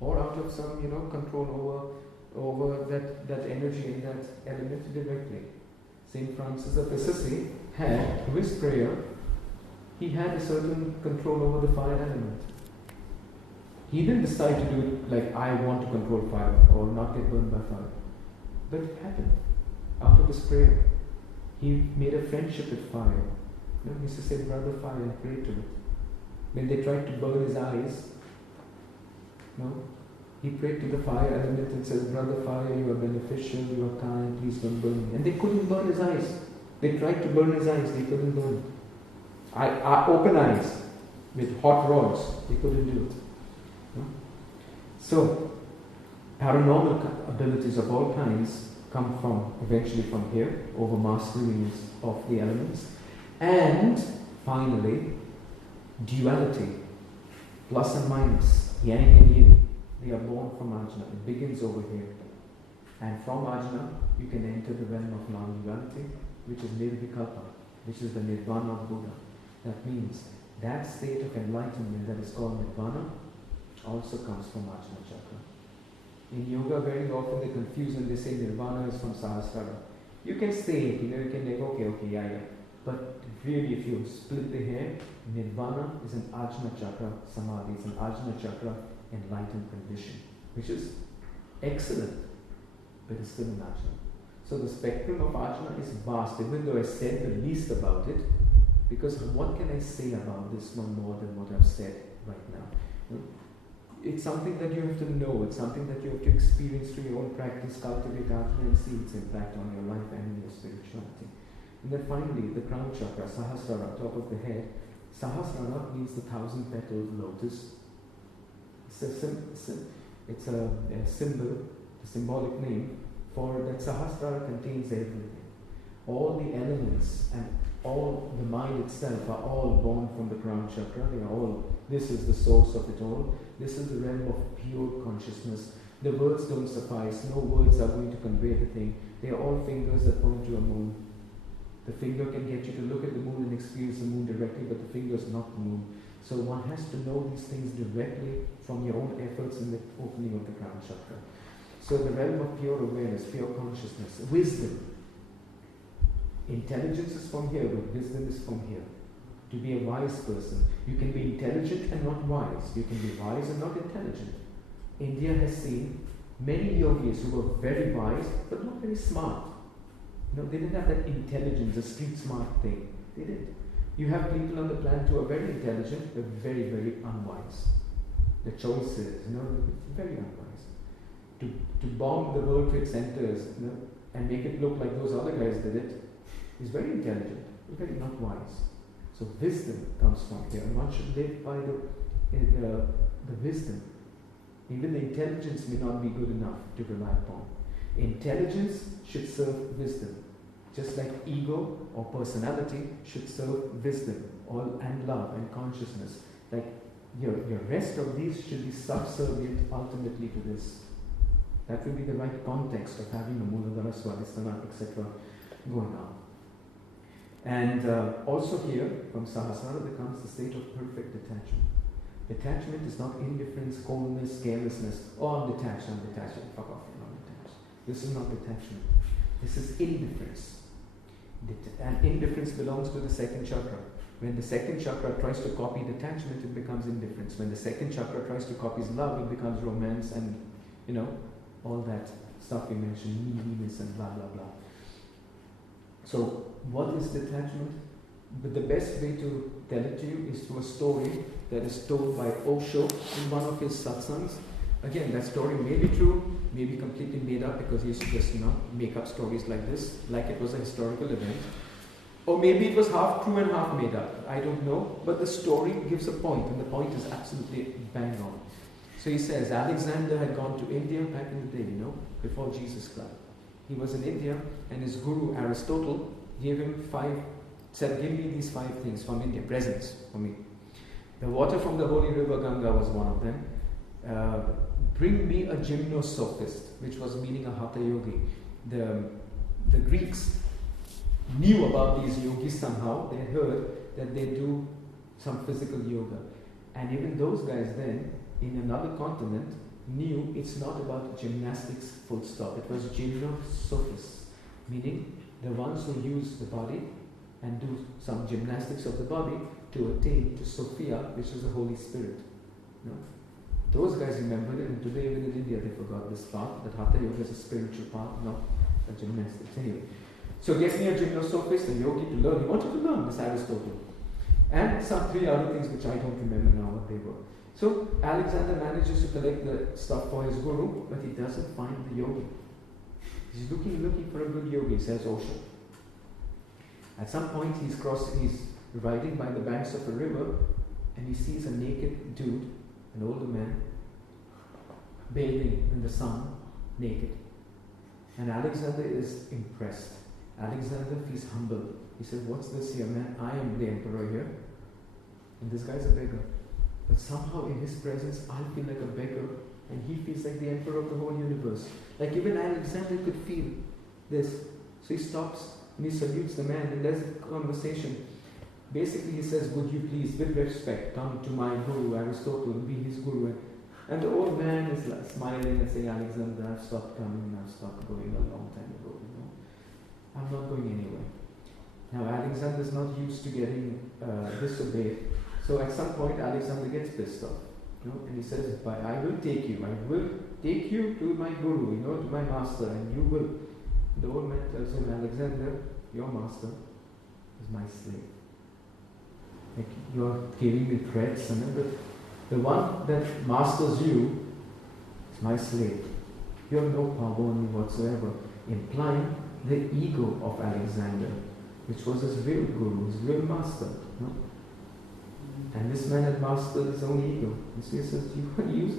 or out of some, control over over that energy and that element directly. Saint Francis of Assisi had, through his prayer, he had a certain control over the fire element. He didn't decide to do it like, I want to control fire or not get burned by fire. But it happened out of his prayer. He made a friendship with fire. He used to say, brother fire, and pray to it. When they tried to burn his eyes, he prayed to the fire element and says, brother fire, you are beneficial, you are kind, please don't burn me. And they couldn't burn his eyes. They tried to burn his eyes, they couldn't burn. Open eyes with hot rods, they couldn't do it. So, paranormal abilities of all kinds come eventually from here, over masteries of the elements. And finally, duality, plus and minus, yang and yin. They are born from Ajna. It begins over here. And from Ajna, you can enter the realm of non-duality, which is Nirvikalpa, which is the Nirvana of Buddha. That means that state of enlightenment that is called Nirvana also comes from Ajna Chakra. In yoga, very often they confuse and they say Nirvana is from Sahasrara. You can say it, you can like, okay, yeah. But really, if you split the hair, Nirvana is an Ajna Chakra Samadhi, it's an Ajna Chakra enlightened condition, which is excellent, but it's still an Ajna. So the spectrum of Ajna is vast, even though I said the least about it, because what can I say about this one more than what I've said right now? It's something that you have to know, it's something that you have to experience through your own practice, cultivate Ajna and see its impact on your life and your spirituality. And then finally, the crown chakra, Sahasrara, top of the head. Sahasrara means the 1,000-petaled lotus. It's a symbol, a symbolic name for that Sahasrara contains everything. All the elements and all the mind itself are all born from the crown chakra. They are all, this is the source of it all. This is the realm of pure consciousness. The words don't suffice. No words are going to convey the thing. They are all fingers that point to a moon. The finger can get you to look at the moon and experience the moon directly, but the finger is not the moon. So one has to know these things directly from your own efforts in the opening of the crown chakra. So the realm of pure awareness, pure consciousness, wisdom. Intelligence is from here, but wisdom is from here. To be a wise person, you can be intelligent and not wise. You can be wise and not intelligent. India has seen many yogis who were very wise, but not very smart. They didn't have that intelligence, the street smart thing. They didn't. You have people on the planet who are very intelligent, but very, very unwise. The choices, very unwise. To bomb the World Trade Centers, and make it look like those other guys did it, is very intelligent, but very not wise. So wisdom comes from here, and one should live by the wisdom. Even the intelligence may not be good enough to rely upon. Intelligence should serve wisdom, just like ego or personality should serve wisdom and love and consciousness. Like your rest of these should be subservient ultimately to this. That will be the right context of having a Mooladhara, Swadhisthana, etc. going on. And also here, from Sahasrara, there comes the state of perfect detachment. Detachment is not indifference, coldness, carelessness. Oh, I'm detached, fuck off, I'm not detached. This is not detachment. This is indifference. And indifference belongs to the second chakra. When the second chakra tries to copy detachment, it becomes indifference. When the second chakra tries to copy love, it becomes romance and, all that stuff we mentioned, neediness and blah, blah, blah. So, what is detachment? But the best way to tell it to you is through a story that is told by Osho in one of his satsangs. Again, that story may be true, may be completely made up because he used to just, make up stories like this, like it was a historical event. Or maybe it was half true and half made up. I don't know. But the story gives a point, and the point is absolutely bang on. So he says, Alexander had gone to India back in the day, before Jesus Christ. He was in India, and his guru Aristotle gave him said, give me these 5 things from India, presents for me. The water from the holy river Ganga was one of them. Bring me a gymnosophist, which was meaning a hatha yogi. The Greeks knew about these yogis somehow. They heard that they do some physical yoga. And even those guys then, in another continent, knew it's not about gymnastics full stop. It was gymnosophists, meaning the ones who use the body and do some gymnastics of the body to attain to Sophia, which is the Holy Spirit. No? Those guys remembered it, and today even in India they forgot this part, that Hatha Yoga is a spiritual part, not a gymnastics. Anyway, so get me a gymnosophist, a yogi to learn. He wanted to learn this Aristotle. And some 3 other things which I don't remember now what they were. So Alexander manages to collect the stuff for his guru, but he doesn't find the yogi. He's looking for a good yogi, says Osho. At some point he's riding by the banks of a river, and he sees a naked dude, an older man, bathing in the sun, naked. And Alexander is impressed. Alexander feels humble. He said, what's this here, man? I am the emperor here, and this guy's a beggar. But somehow in his presence, I feel like a beggar, and he feels like the emperor of the whole universe. Like even Alexander could feel this. So he stops and he salutes the man, and there's a conversation. Basically he says, would you please, with respect, come to my guru Aristotle and be his guru. And the old man is like smiling and saying, Alexander, I've stopped coming, I've stopped going a long time ago, I'm not going anywhere. Now Alexander is not used to getting disobeyed. So at some point Alexander gets pissed off. And he says, I will take you to my guru, to my master, and you will. The old man tells him, Alexander, your master is my slave. Like, you're giving me threats, but the one that masters you is my slave. You have no power on me whatsoever, implying the ego of Alexander, which was his real guru, his real master. And this man had mastered his own ego. And so he says,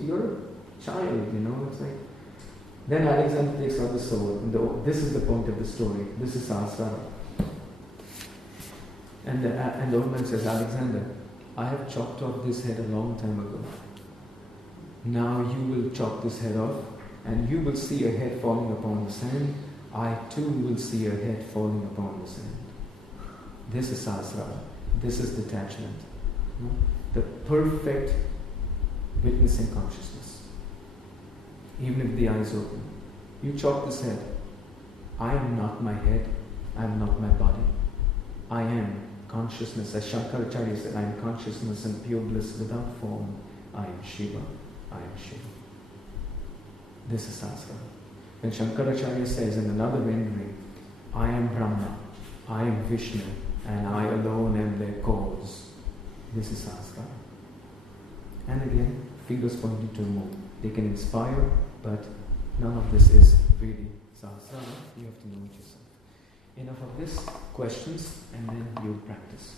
you're a child, it's like. Then Alexander takes out the sword, and this is the point of the story. This is Sahasrara. And the old man says, Alexander, I have chopped off this head a long time ago. Now you will chop this head off, and you will see a head falling upon the sand. I too will see a head falling upon the sand. This is Sahasrara. This is detachment. The perfect witnessing consciousness. Even if the eyes open. You chop this head. I am not my head. I am not my body. I am consciousness. As Shankaracharya said, I am consciousness and pure bliss without form. I am Shiva. I am Shiva. This is Sahasrara. When Shankaracharya says in another rendering, I am Brahma, I am Vishnu, and I alone am their cause. This is Sahasrara. And again, fingers pointing to the moon. They can inspire, but none of this is really Sahasrara. You have to know it yourself. Enough of this. Questions, and then you'll practice.